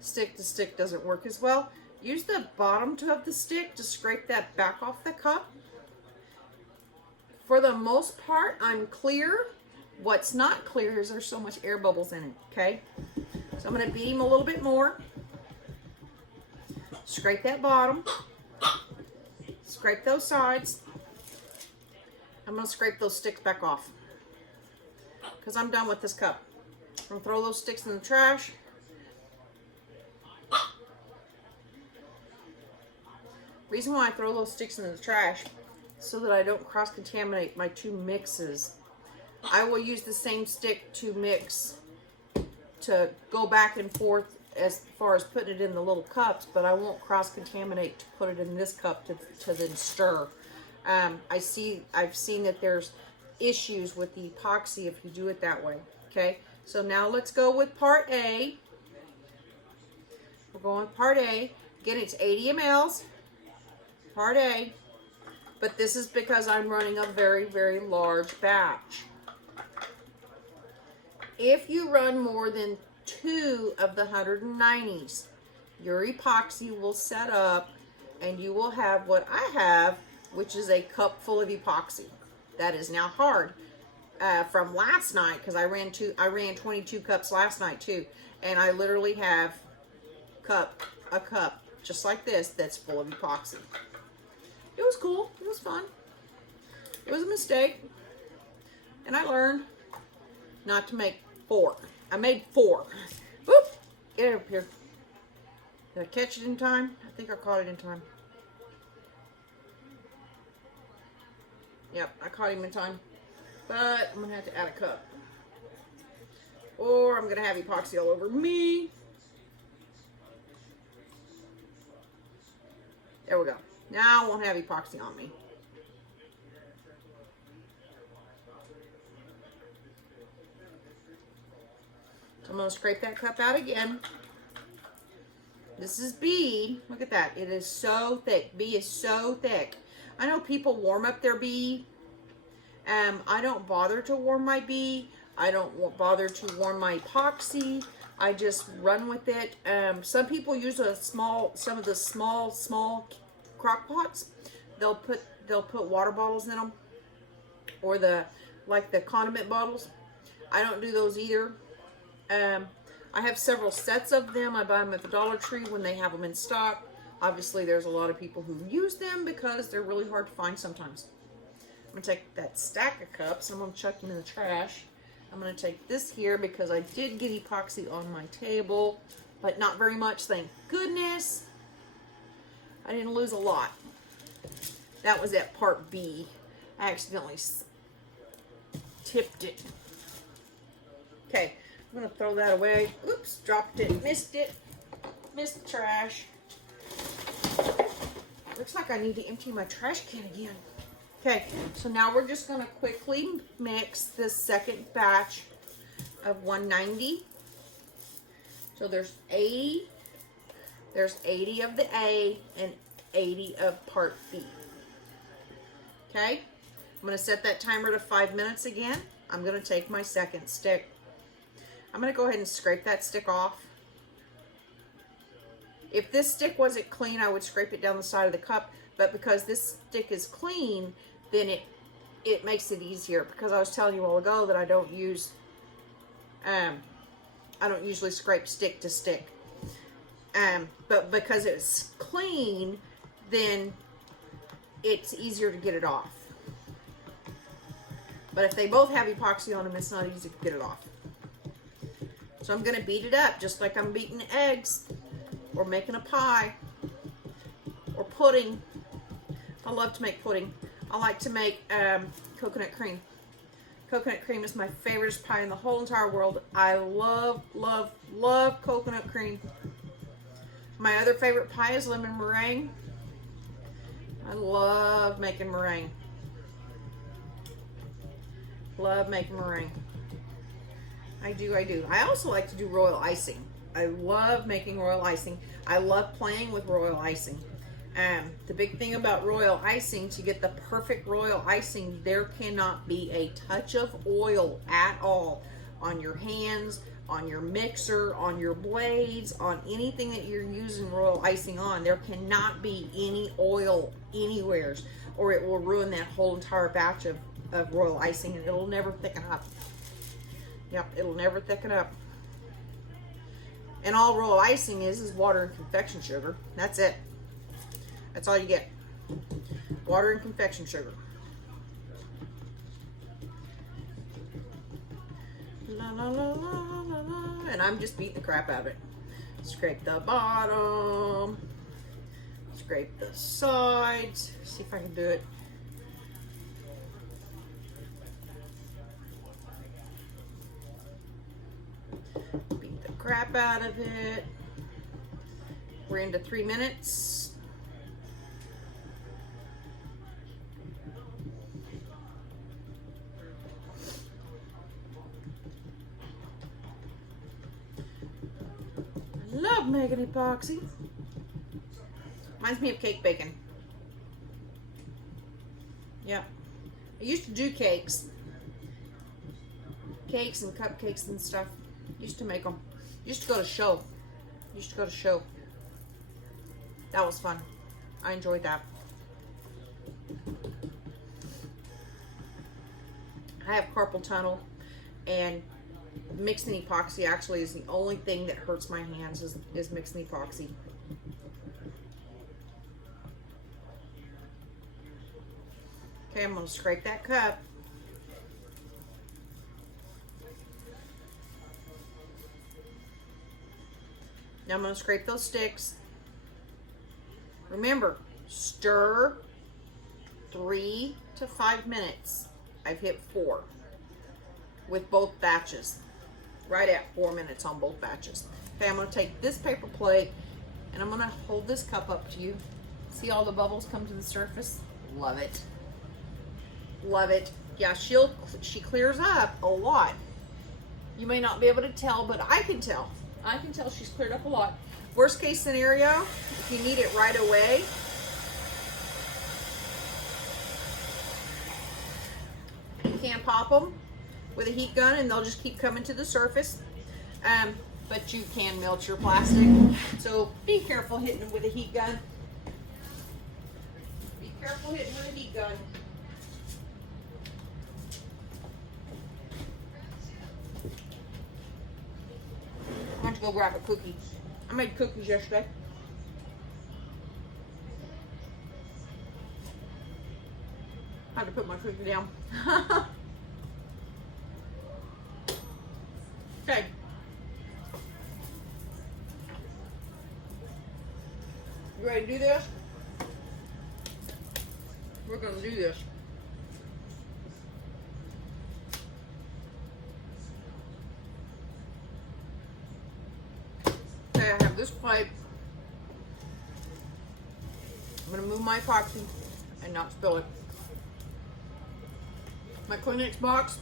Stick to stick doesn't work as well. Use the bottom of the stick to scrape that back off the cup. For the most part, I'm clear. What's not clear is there's so much air bubbles in it, okay? So I'm gonna beat him a little bit more. Scrape that bottom. Scrape those sides. I'm gonna scrape those sticks back off because I'm done with this cup. I'm gonna throw those sticks in the trash. Reason why I throw those sticks in the trash so that I don't cross-contaminate my two mixes. I will use the same stick to mix, to go back and forth as far as putting it in the little cups, but I won't cross-contaminate to put it in this cup to then stir. I've seen that there's issues with the epoxy if you do it that way. Okay, so now let's go with part A. We're going with part A. Again, it's 80 mLs. Part A. But this is because I'm running a very, very large batch. If you run more than 2 of the 190s, your epoxy will set up and you will have what I have, which is a cup full of epoxy. That is now hard. From last night, because I ran 22 cups last night too, and I literally have a cup just like this that's full of epoxy. It was cool. It was fun. It was a mistake, and I learned not to make 4. I made 4. Whoop! Get it up here. Did I catch it in time? I think I caught it in time. Yep, I caught him in time. But I'm going to have to add a cup. Or I'm going to have epoxy all over me. There we go. Now I won't have epoxy on me. So I'm going to scrape that cup out again. This is B. Look at that. It is so thick. B is so thick. I know people warm up their B. I don't bother to warm my B. I don't bother to warm my epoxy. I just run with it. Some people use some of the small crock pots. They'll put water bottles in them, or like the condiment bottles. I don't do those either. I have several sets of them. I buy them at the Dollar Tree when they have them in stock. Obviously, there's a lot of people who use them because they're really hard to find sometimes. I'm going to take that stack of cups. I'm going to chuck them in the trash. I'm going to take this here because I did get epoxy on my table, but not very much, thank goodness. I didn't lose a lot. That was at part B. I accidentally tipped it. Okay, I'm going to throw that away. Oops, dropped it, missed it. Missed the trash. Looks like I need to empty my trash can again. Okay, so now we're just going to quickly mix this second batch of 190. So there's 80 of the A and 80 of part B. Okay, I'm going to set that timer to 5 minutes again. I'm going to take my second stick. I'm going to go ahead and scrape that stick off. If this stick wasn't clean, I would scrape it down the side of the cup, but because this stick is clean, then it makes it easier, because I was telling you a while ago that I don't usually scrape stick to stick. But because it's clean, then it's easier to get it off. But if they both have epoxy on them, it's not easy to get it off. So I'm going to beat it up just like I'm beating eggs or making a pie or pudding. I love to make pudding. I like to make coconut cream. Coconut cream is my favorite pie in the whole entire world. I love, love, love coconut cream. My other favorite pie is lemon meringue. I love making meringue. Love making meringue. I do. I also like to do royal icing. I love making royal icing. I love playing with royal icing. The big thing about royal icing, to get the perfect royal icing, there cannot be a touch of oil at all on your hands, on your mixer, on your blades, on anything that you're using royal icing on. There cannot be any oil anywhere, or it will ruin that whole entire batch of of royal icing, and it'll never thicken up. Yep, it'll never thicken up. And all royal icing is water and confection sugar. That's it. That's all you get. Water and confection sugar. La, la, la, la, la, la. And I'm just beating the crap out of it. Scrape the bottom. Scrape the sides. See if I can do it. Beat the crap out of it. We're into 3 minutes. I love making epoxy. Reminds me of cake baking. Yep. I used to do cakes. Cakes and cupcakes and stuff. Used to make them. Used to go to show. Used to go to show. That was fun. I enjoyed that. I have carpal tunnel, and mixing epoxy actually is the only thing that hurts my hands is mixing epoxy. Okay, I'm going to scrape that cup. Now I'm going to scrape those sticks. Remember, stir 3 to 5 minutes. I've hit 4 with both batches. Right at 4 minutes on both batches. Okay, I'm going to take this paper plate and I'm going to hold this cup up to you. See all the bubbles come to the surface? Love it. Love it. Yeah, she clears up a lot. You may not be able to tell, but I can tell. I can tell she's cleared up a lot. Worst case scenario, if you need it right away, you can pop them with a heat gun and they'll just keep coming to the surface. But you can melt your plastic. So be careful hitting them with a heat gun. Be careful hitting with a heat gun. I want to go grab a cookie. I made cookies yesterday. I had to put my cookie down. Okay. You ready to do this? We're going to do this. Okay, I have this plate. I'm going to move my epoxy and not spill it. My Kleenex box.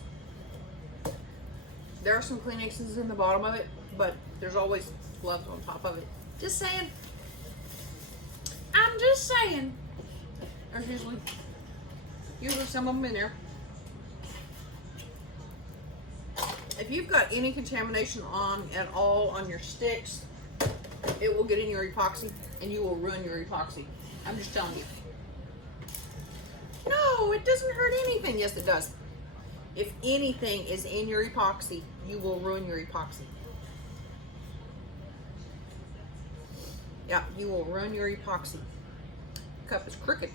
There are some Kleenexes in the bottom of it, but there's always gloves on top of it. Just saying. I'm just saying. There's usually some of them in there. If you've got any contamination on at all on your sticks, it will get in your epoxy and you will ruin your epoxy. I'm just telling you. No, it doesn't hurt anything. Yes, it does. If anything is in your epoxy, you will ruin your epoxy. Yeah, you will ruin your epoxy. Cup is crooked.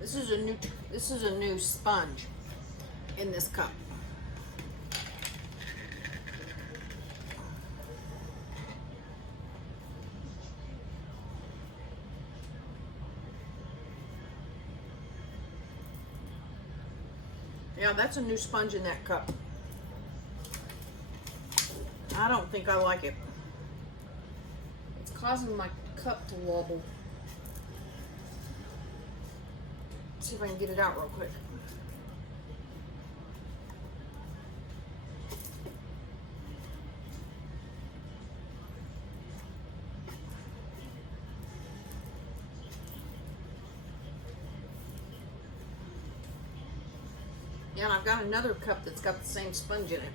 This is a new sponge in this cup. Yeah, that's a new sponge in that cup. I don't think I like it. It's causing my cup to wobble. Let's see if I can get it out real quick. Yeah, and I've got another cup that's got the same sponge in it.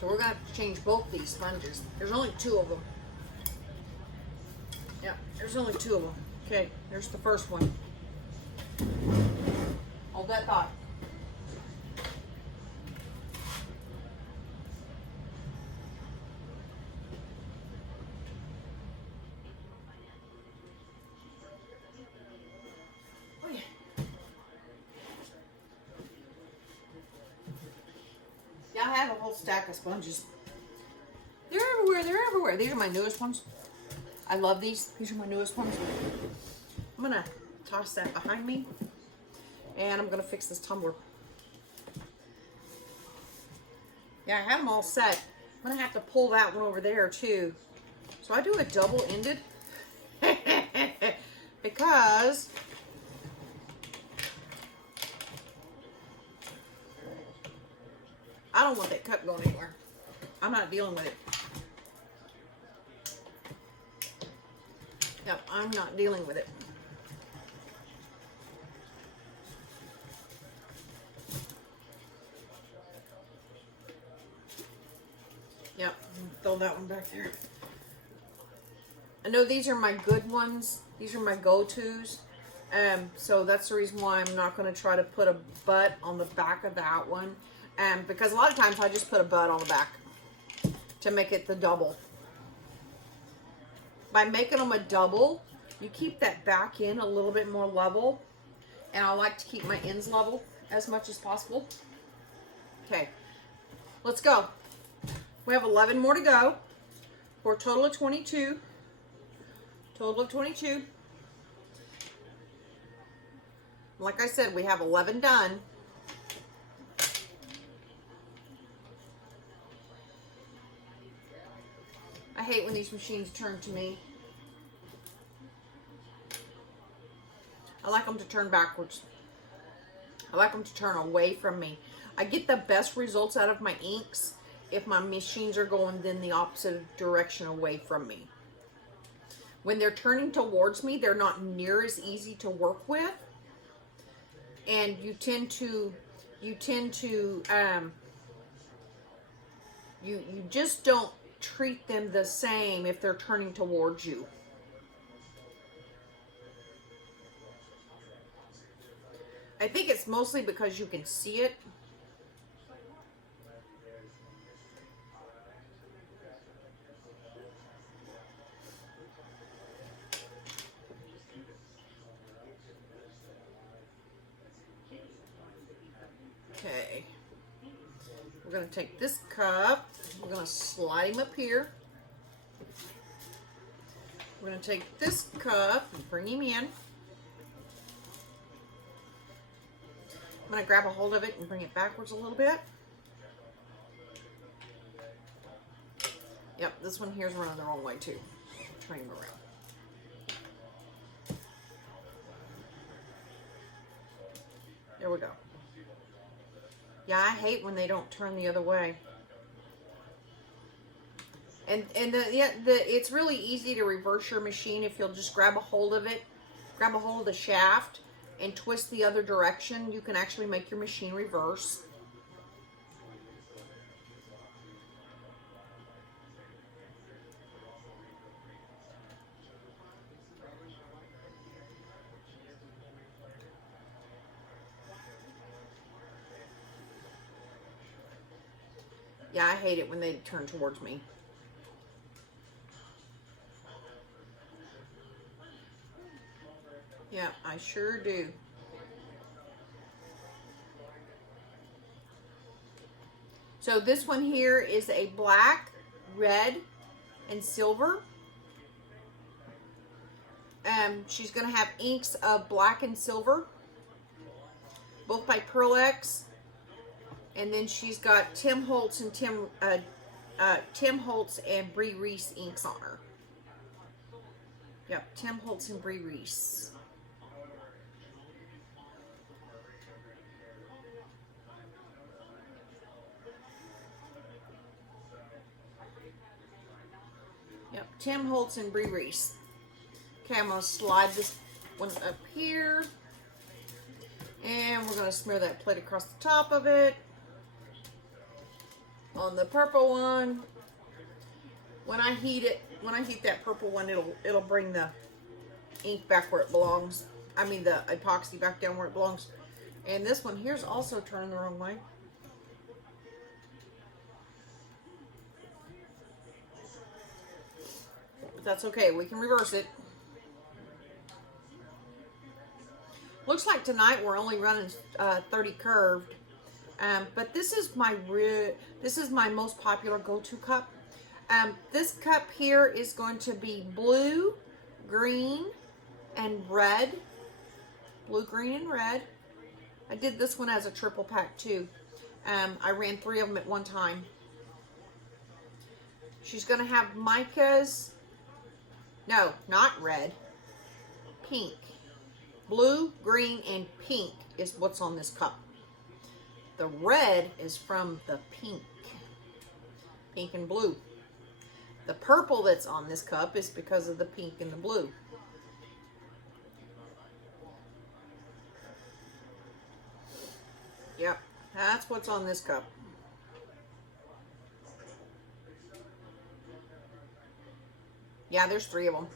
So we're gonna have to change both these sponges. There's only 2 of them. Yeah, there's only 2 of them. Okay, there's the first one. Hold that thought. Oh yeah. Yeah, I have a whole stack of sponges. They're everywhere, they're everywhere. These are my newest ones. I love these. These are my newest ones. I'm gonna toss that behind me and I'm gonna fix this tumbler. Yeah, I have them all set. I'm gonna have to pull that one over there too. So I do a double-ended because I don't want that cup going anywhere. I'm not dealing with it. Yep, I'm not dealing with it. Yep, throw that one back there. I know these are my good ones. These are my go-tos. So that's the reason why I'm not going to try to put a butt on the back of that one. Because a lot of times I just put a butt on the back to make it the double. By making them a double, you keep that back end a little bit more level. And I like to keep my ends level as much as possible. Okay, let's go. We have 11 more to go for a total of 22. Total of 22. Like I said, we have 11 done. I hate when these machines turn to me. I like them to turn backwards. I like them to turn away from me. I get the best results out of my inks if my machines are going in the opposite direction away from me. When they're turning towards me, they're not near as easy to work with. And you just don't treat them the same if they're turning towards you. I think it's mostly because you can see it. Okay. We're going to take this cup. We're going to slide him up here. We're going to take this cup and bring him in. I'm going to grab a hold of it and bring it backwards a little bit. Yep, this one here's running the wrong way too. Turn him around. There we go. Yeah, I hate when they don't turn the other way. And it's really easy to reverse your machine if you'll just grab a hold of it, grab a hold of the shaft, and twist the other direction. You can actually make your machine reverse. Yeah, I hate it when they turn towards me. Yeah, I sure do. So this one here is a black, red, and silver. She's going to have inks of black and silver, both by Pearl Ex. And then she's got Tim Holtz and Tim Holtz and Bree Reese inks on her. Yep, Tim Holtz and Bree Reese. Yep, Tim Holtz and Bree Reese. Okay, I'm going to slide this one up here. And we're going to smear that plate across the top of it. On the purple one, when I heat that purple one, it'll bring the ink back where it belongs. I mean the epoxy back down where it belongs. And this one here's also turning the wrong way. But that's okay, we can reverse it. Looks like tonight we're only running 30 curved. But this is my most popular go-to cup. This cup here is going to be blue, green, and red. Blue, green, and red. I did this one as a triple pack too. I ran 3 of them at one time. She's going to have micas. No, not red. Pink. Blue, green, and pink is what's on this cup. The red is from the pink. Pink and blue. The purple that's on this cup is because of the pink and the blue. Yep, that's what's on this cup. Yeah, there's 3 of them.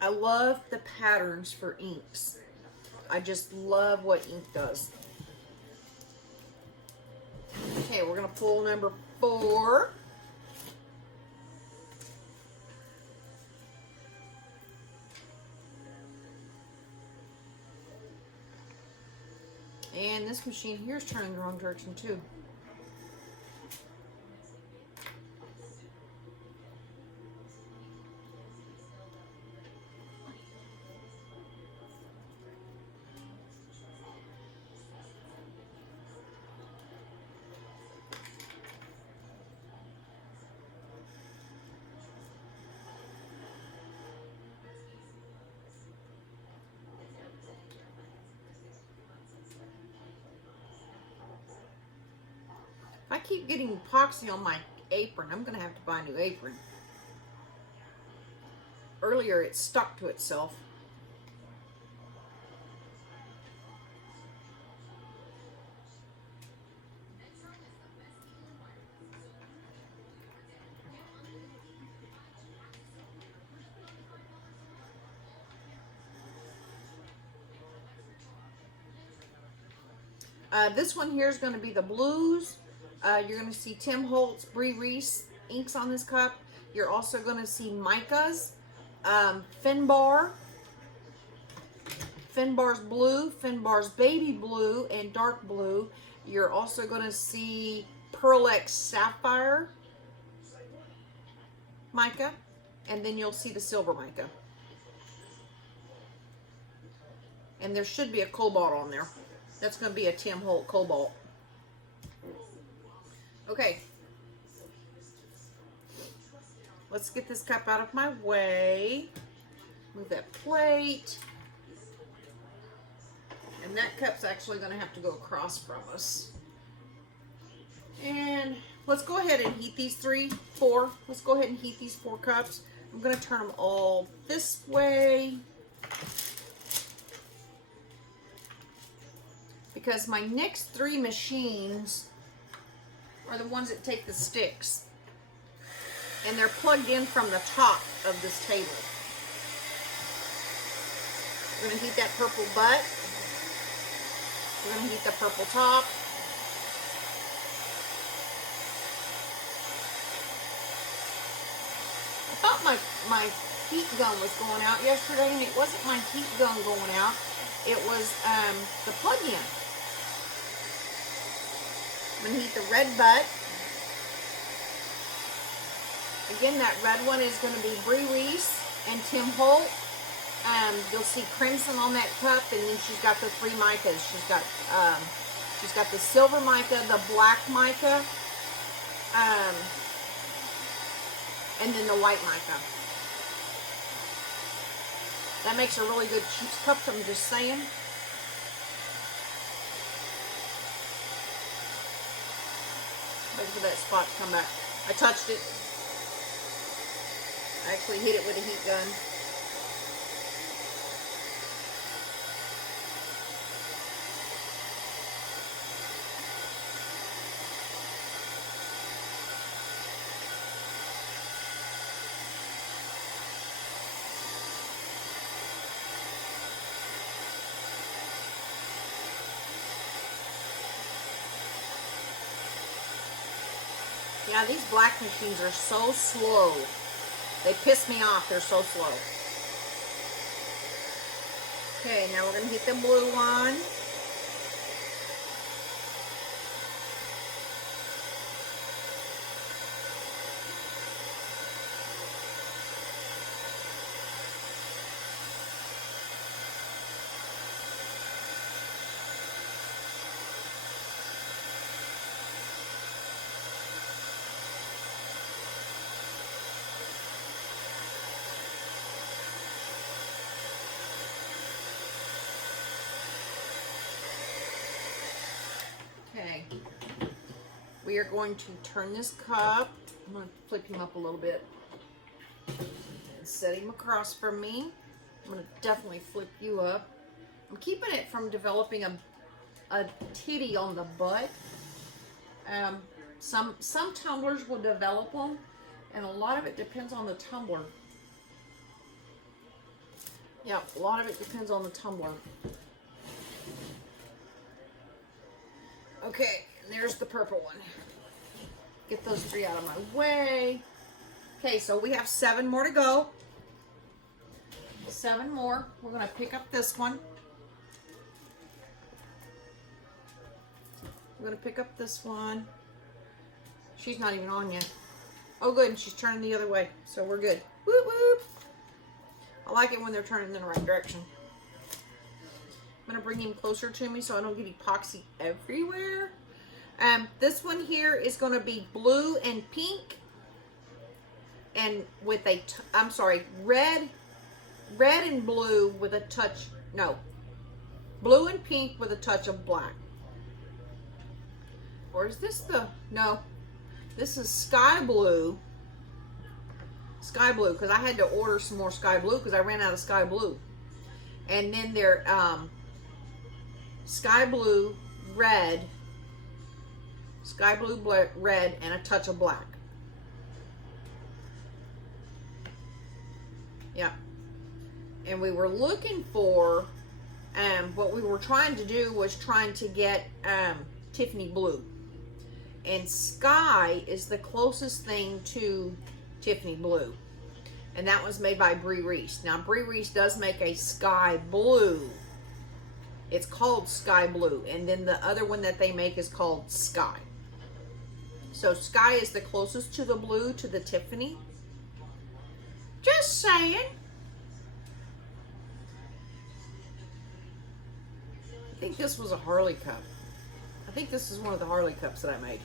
I love the patterns for inks. I just love what ink does. Okay, we're going to pull number 4. And this machine here is turning the wrong direction too. I keep getting epoxy on my apron. I'm going to have to buy a new apron. Earlier it stuck to itself. This one here is going to be the blues. You're going to see Tim Holtz, Bree Reese inks on this cup. You're also going to see Micah's, Finbar, Finbar's blue, Finbar's baby blue, and dark blue. You're also going to see Pearl X Sapphire mica, and then you'll see the silver mica. And there should be a cobalt on there. That's going to be a Tim Holt cobalt. Okay. Let's get this cup out of my way. Move that plate. And that cup's actually going to have to go across from us. And let's go ahead and heat these 4. Let's go ahead and heat these 4 cups. I'm going to turn them all this way. Because my next 3 machines are the ones that take the sticks. And they're plugged in from the top of this table. We're going to heat that purple butt. We're going to heat the purple top. I thought my heat gun was going out yesterday, and it wasn't my heat gun going out. It was the plug-in. I'm going to heat the red butt. Again, that red one is going to be Bree Reese and Tim Holt. You'll see crimson on that cup, and then she's got the 3 micas. She's got the silver mica, the black mica, and then the white mica. That makes a really good cup, I'm just saying. Wait for that spot to come back. I touched it. I actually hit it with a heat gun. Yeah, these black machines are so slow. They piss me off. They're so slow. Okay, now we're going to hit the blue one. Okay, we are going to turn this cup. I'm going to flip him up a little bit and set him across from me. I'm going to definitely flip you up. I'm keeping it from developing a titty on the butt. Some tumblers will develop them, and a lot of it depends on the tumbler. Yeah, a lot of it depends on the tumbler. Okay, and there's the purple one. Get those 3 out of my way. Okay, so we have 7 more to go. 7 more. We're going to pick up this one. We're going to pick up this one. She's not even on yet. Oh, good, and she's turning the other way, so we're good. Whoop, whoop. I like it when they're turning in the right direction. I'm going to bring him closer to me so I don't get epoxy everywhere. This one here is going to be blue and pink. And with a, I'm sorry, red and blue with a touch, no. Blue and pink with a touch of black. Or is this the, no. This is sky blue. Sky blue, because I had to order some more sky blue because I ran out of sky blue. And then they're, sky blue, red, red, and a touch of black. Yeah. And we were looking for, what we were trying to do was trying to get Tiffany blue. And sky is the closest thing to Tiffany blue. And that was made by Bree Reese. Now, Bree Reese does make a sky blue. It's called Sky Blue, and then the other one that they make is called Sky. So Sky is the closest to the blue, to the Tiffany. Just saying. I think this was a Harley cup. I think this is one of the Harley cups that I made.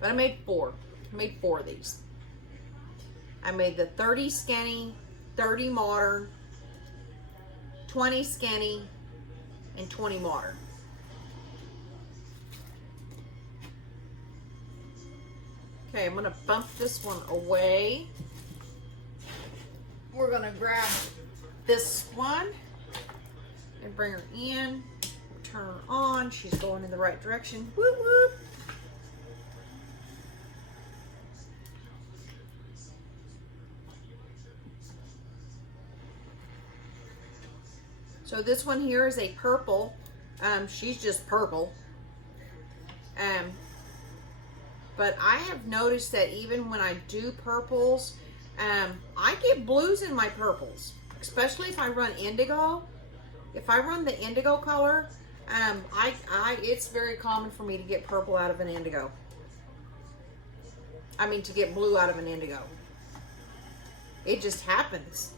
But I made 4. I made 4 of these. I made the 30 skinny, 30 modern, 20 skinny, and 20 modern. Okay, I'm gonna bump this one away. We're gonna grab this one and bring her in, turn her on. She's going in the right direction. Whoop, whoop. So this one here is a purple. She's just purple. But I have noticed that even when I do purples, I get blues in my purples, especially if I run indigo. If I run the indigo color, it's very common for me to get purple out of an indigo. I mean, to get blue out of an indigo. It just happens.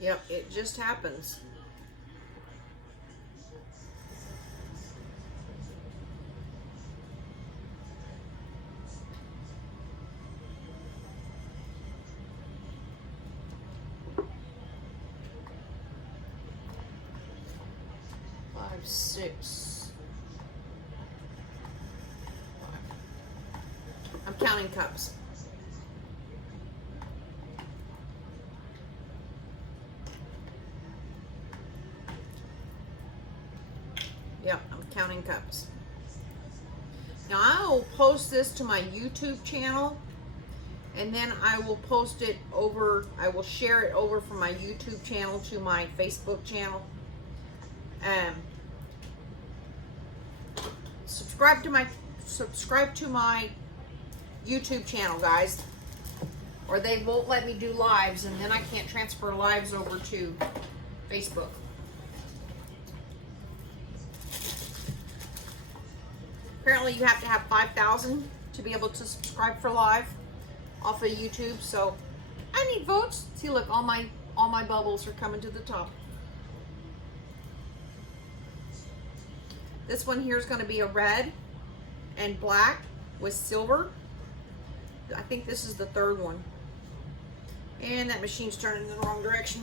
Yep, it just happens. 6. I'm counting cups. Yep, I'm counting cups. Now I will post this to my YouTube channel, and then I will post it over, I will share it over from my YouTube channel to my Facebook channel. Subscribe to my YouTube channel, guys, or they won't let me do lives, and then I can't transfer lives over to Facebook. Apparently you have to have 5,000 to be able to subscribe for live off of YouTube, so I need votes. See, look, all my bubbles are coming to the top. This one here is going to be a red and black with silver. I think this is the third one. And that machine's turning in the wrong direction.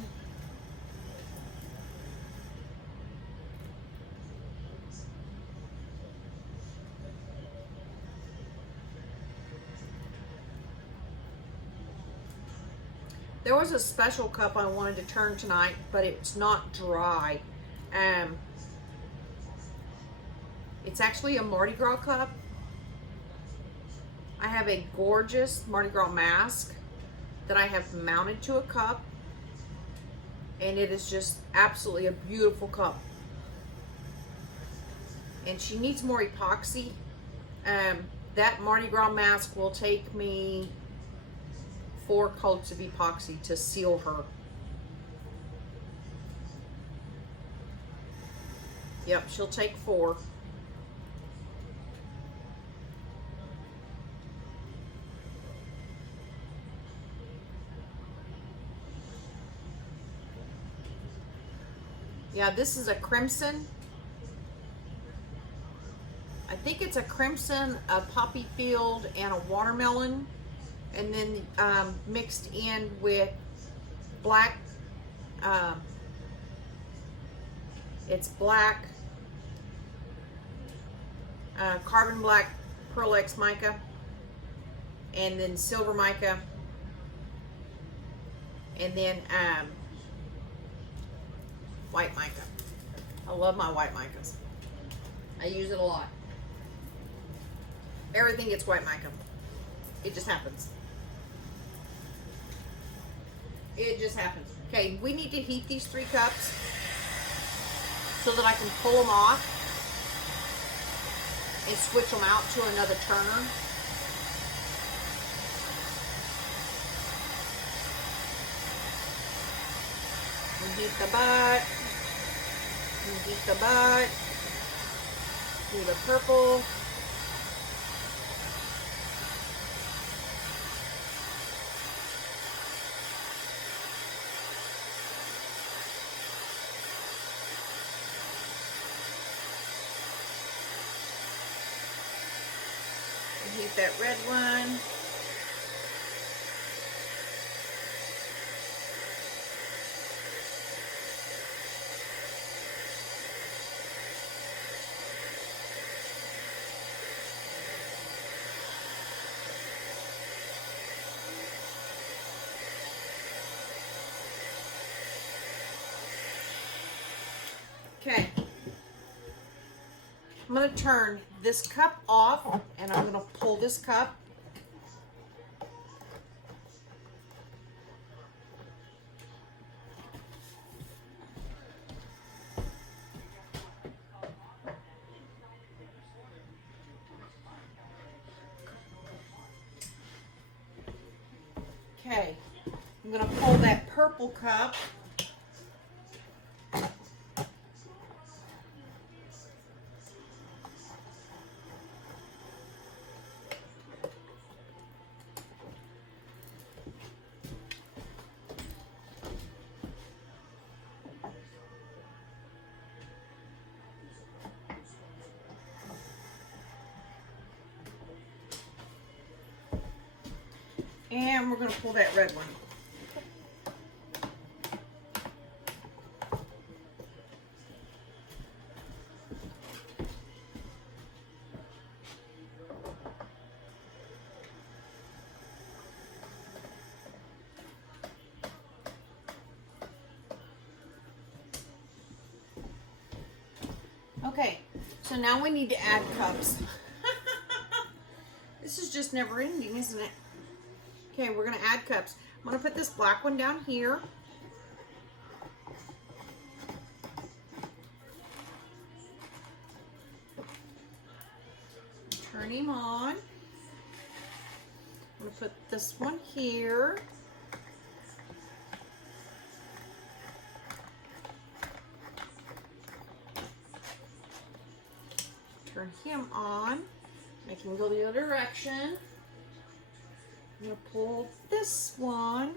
There was a special cup I wanted to turn tonight, but it's not dry. It's actually a Mardi Gras cup. I have a gorgeous Mardi Gras mask that I have mounted to a cup, and it is just absolutely a beautiful cup. And she needs more epoxy. That Mardi Gras mask will take me 4 coats of epoxy to seal her. Yep, she'll take 4. Yeah, this is a crimson. I think it's a crimson, a poppy field, and a watermelon. And then mixed in with black, it's black, carbon black Pearl X mica, and then silver mica, and then white mica. I love my white micas. I use it a lot. Everything gets white mica. It just happens. It just happens. Okay, we need to heat these 3 cups so that I can pull them off and switch them out to another turner. We heat the butt. We heat the butt. Do the purple. Heat that red one. Okay. I'm going to turn this cup off, and I'm going to pull this cup. Okay, I'm going to pull that purple cup. And we're going to pull that red one. Okay, so now we need to add cups. This is just never ending, isn't it? Okay, we're gonna add cups. I'm gonna put this black one down here. Turn him on. I'm gonna put this one here. Turn him on. Make him go the other direction. I'm gonna pull this one.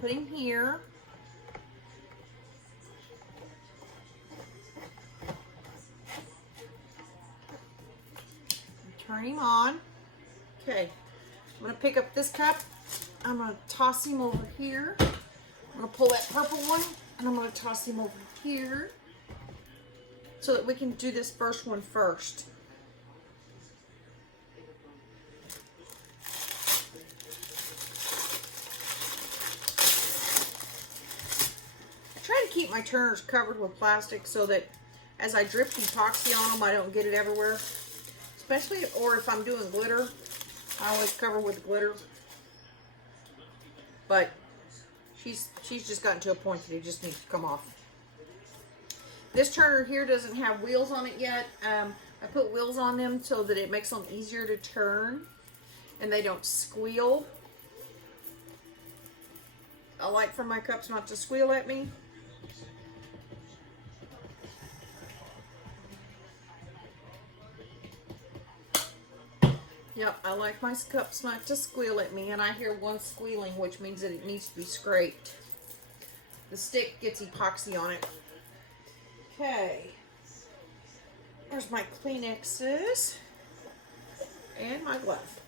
Put him here. Turn him on. Okay, I'm gonna pick up this cup. I'm gonna toss him over here. I'm gonna pull that purple one and I'm gonna toss him over here so that we can do this first one first. I try to keep my turners covered with plastic so that as I drip epoxy on them, I don't get it everywhere. Especially, or if I'm doing glitter, I always cover with glitter. But she's just gotten to a point that it just needs to come off. This turner here doesn't have wheels on it yet. I put wheels on them so that it makes them easier to turn and they don't squeal. I like for my cups not to squeal at me. Yep, I like my cups not to squeal at me, and I hear one squealing, which means that it needs to be scraped. The stick gets epoxy on it. Okay. There's my Kleenexes and my glove.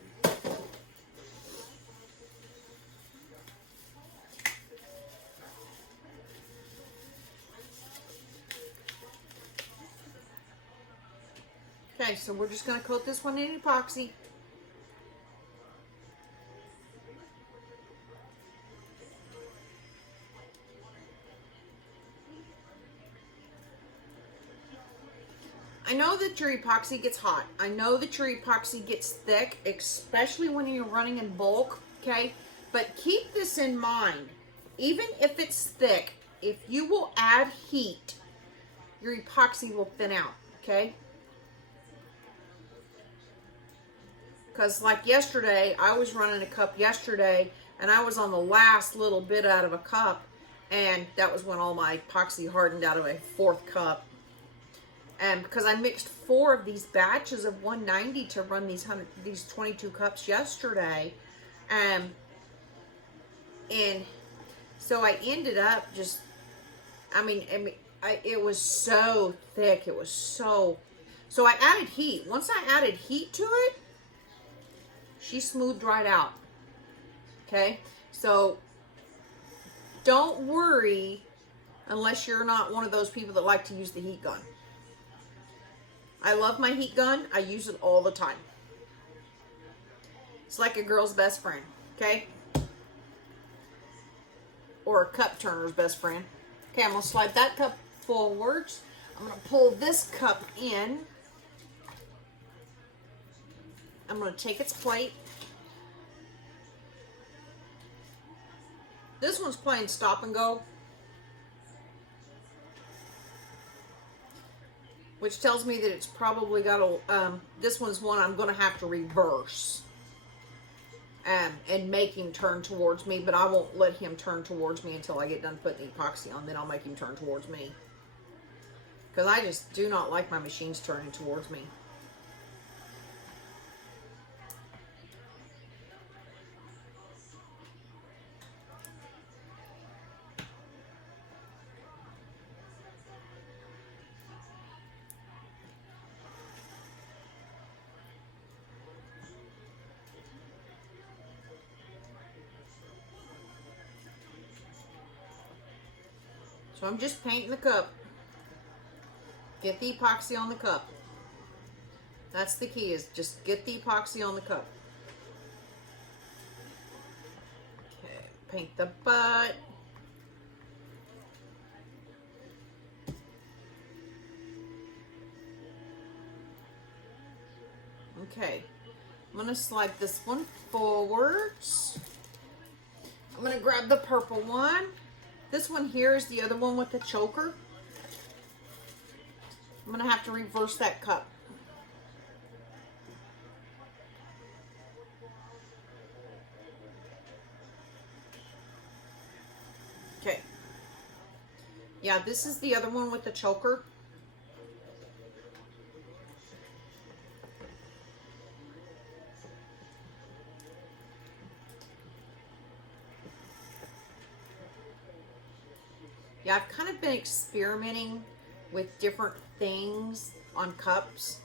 Okay, so we're just going to coat this one in epoxy. I know that your epoxy gets hot. I know that your epoxy gets thick, especially when you're running in bulk, okay? But keep this in mind. Even if it's thick, if you will add heat, your epoxy will thin out, okay? Because like yesterday, I was running a cup yesterday, and I was on the last little bit out of a cup, and that was when all my epoxy hardened out of a fourth cup. Because I mixed 4 of these batches of 190 to run these 22 cups yesterday. And so I ended up just, it was so thick. It was so I added heat. Once I added heat to it, she smoothed right out. Okay? So don't worry unless you're not one of those people that like to use the heat gun. I love my heat gun. I use it all the time. It's like a girl's best friend, okay? Or a cup turner's best friend. Okay, I'm going to slide that cup forwards. I'm going to pull this cup in. I'm going to take its plate. This one's playing stop and go, which tells me that it's probably got a, this one's one I'm going to have to reverse and make him turn towards me, but I won't let him turn towards me until I get done putting the epoxy on, then I'll make him turn towards me. Because I just do not like my machines turning towards me. So I'm just painting the cup. Get the epoxy on the cup. That's the key, is just get the epoxy on the cup. Okay, paint the butt. Okay, I'm gonna slide this one forwards. I'm gonna grab the purple one. This one here is the other one with the choker. I'm gonna have to reverse that cup. Okay. Yeah, this is the other one with the choker. Yeah, I've kind of been experimenting with different things on cups.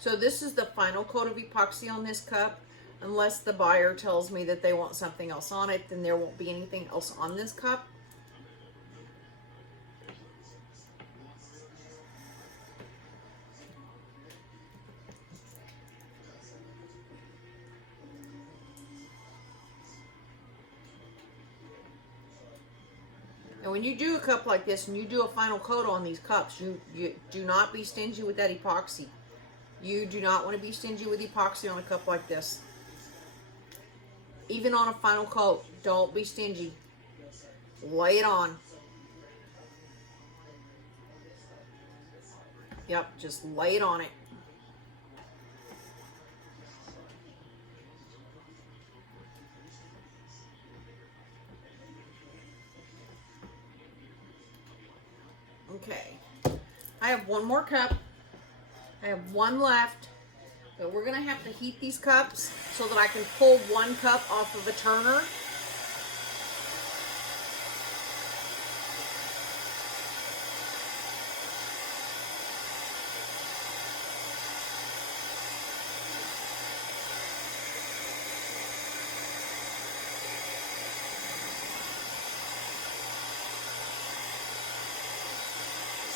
So this is the final coat of epoxy on this cup. Unless the buyer tells me that they want something else on it, then there won't be anything else on this cup. And when you do a cup like this and you do a final coat on these cups, you do not be stingy with that epoxy. You do not want to be stingy with epoxy on a cup like this. Even on a final coat, don't be stingy. Lay it on. Yep, just lay it on it. Okay, I have one more cup. I have one left, but we're gonna have to heat these cups so that I can pull one cup off of a turner.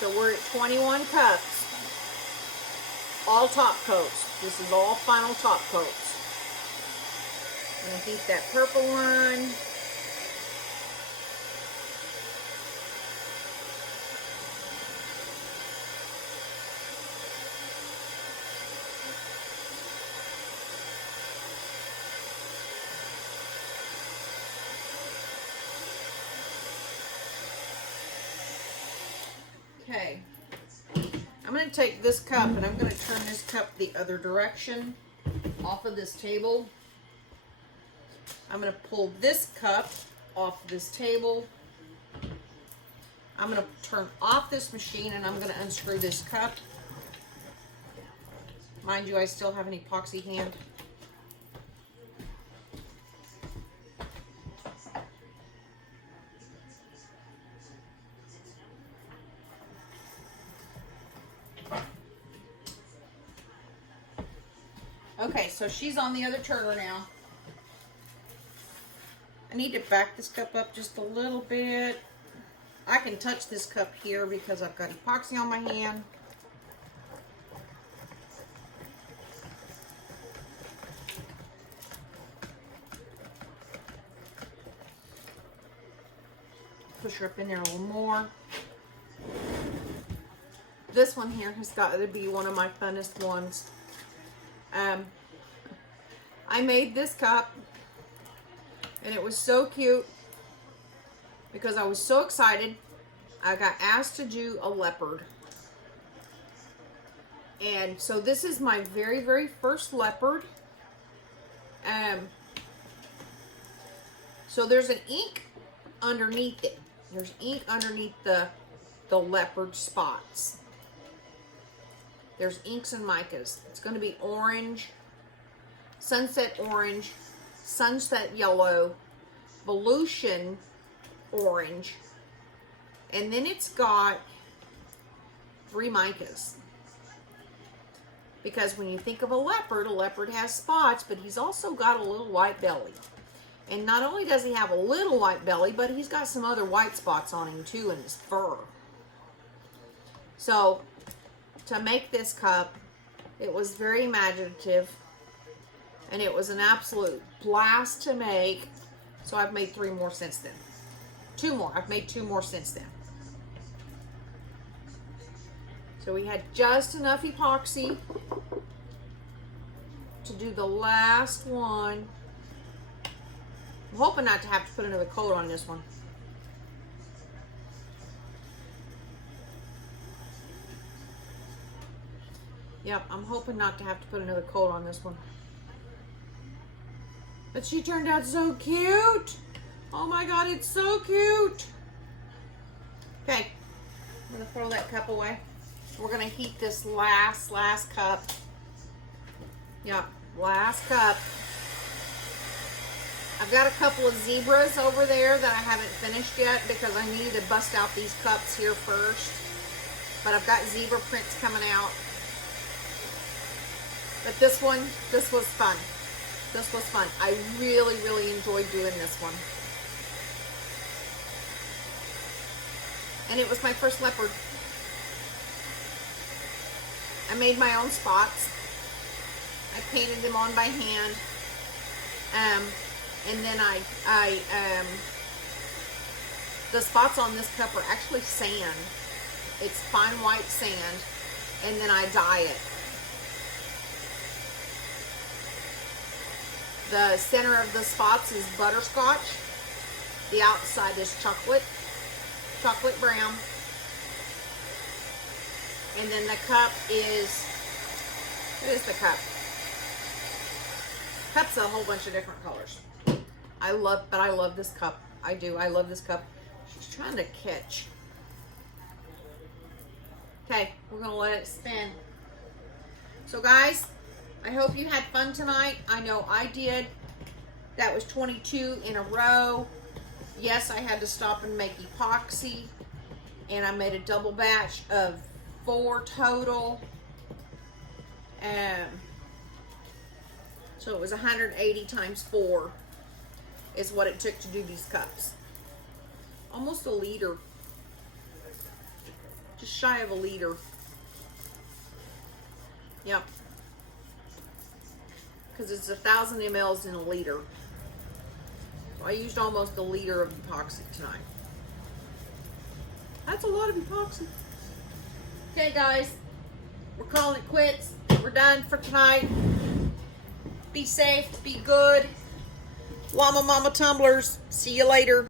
So we're at 21 cups, all top coats. This is all final top coats. I'm gonna heat that purple one. Okay, I'm going to take this cup and I'm going to turn this cup the other direction off of this table. I'm going to pull this cup off this table. I'm going to turn off this machine and I'm going to unscrew this cup. Mind you, I still have an epoxy hand. Okay, so she's on the other turner now. I need to back this cup up just a little bit. I can touch this cup here because I've got epoxy on my hand. Push her up in there a little more. This one here has got to be one of my funnest ones. I made this cup and it was so cute because I was so excited. I got asked to do a leopard. And so this is my very, very first leopard. So there's an ink underneath it. There's ink underneath the leopard spots. There's inks and micas. It's going to be orange, sunset orange, sunset yellow, Volution orange, and then it's got 3 micas. Because when you think of a leopard has spots, but he's also got a little white belly. And not only does he have a little white belly, but he's got some other white spots on him too in his fur. So to make this cup, it was very imaginative. and it was an absolute blast to make. So I've made 3 more since then. 2 more. I've made 2 more since then. So we had just enough epoxy to do the last one. I'm hoping not to have to put another coat on this one. Yep, I'm hoping not to have to put another coat on this one. But she turned out so cute. Oh my God, it's so cute. Okay, I'm gonna throw that cup away. We're gonna heat this last cup. Yep, last cup. I've got a couple of zebras over there that I haven't finished yet because I need to bust out these cups here first. But I've got zebra prints coming out. But this was fun. This was fun. I really, really enjoyed doing this one. And it was my first leopard. I made my own spots. I painted them on by hand. And then the spots on this cup are actually sand. It's fine white sand. And then I dye it. The center of the spots is butterscotch. The outside is chocolate brown. And then the cup is, what is the cup? Cup's a whole bunch of different colors. I love this cup. I do. I love this cup. She's trying to catch. Okay, we're gonna let it spin. So guys, I hope you had fun tonight. I know I did. That was 22 in a row. Yes, I had to stop and make epoxy. And I made a double batch of 4 total. So it was 180 times 4 is what it took to do these cups. Almost a liter. Just shy of a liter. Yep. Because it's 1,000 mLs in a liter. So I used almost a liter of epoxy tonight. That's a lot of epoxy. Okay guys, we're calling it quits. We're done for tonight. Be safe, be good. Llama Mama Tumblers, see you later.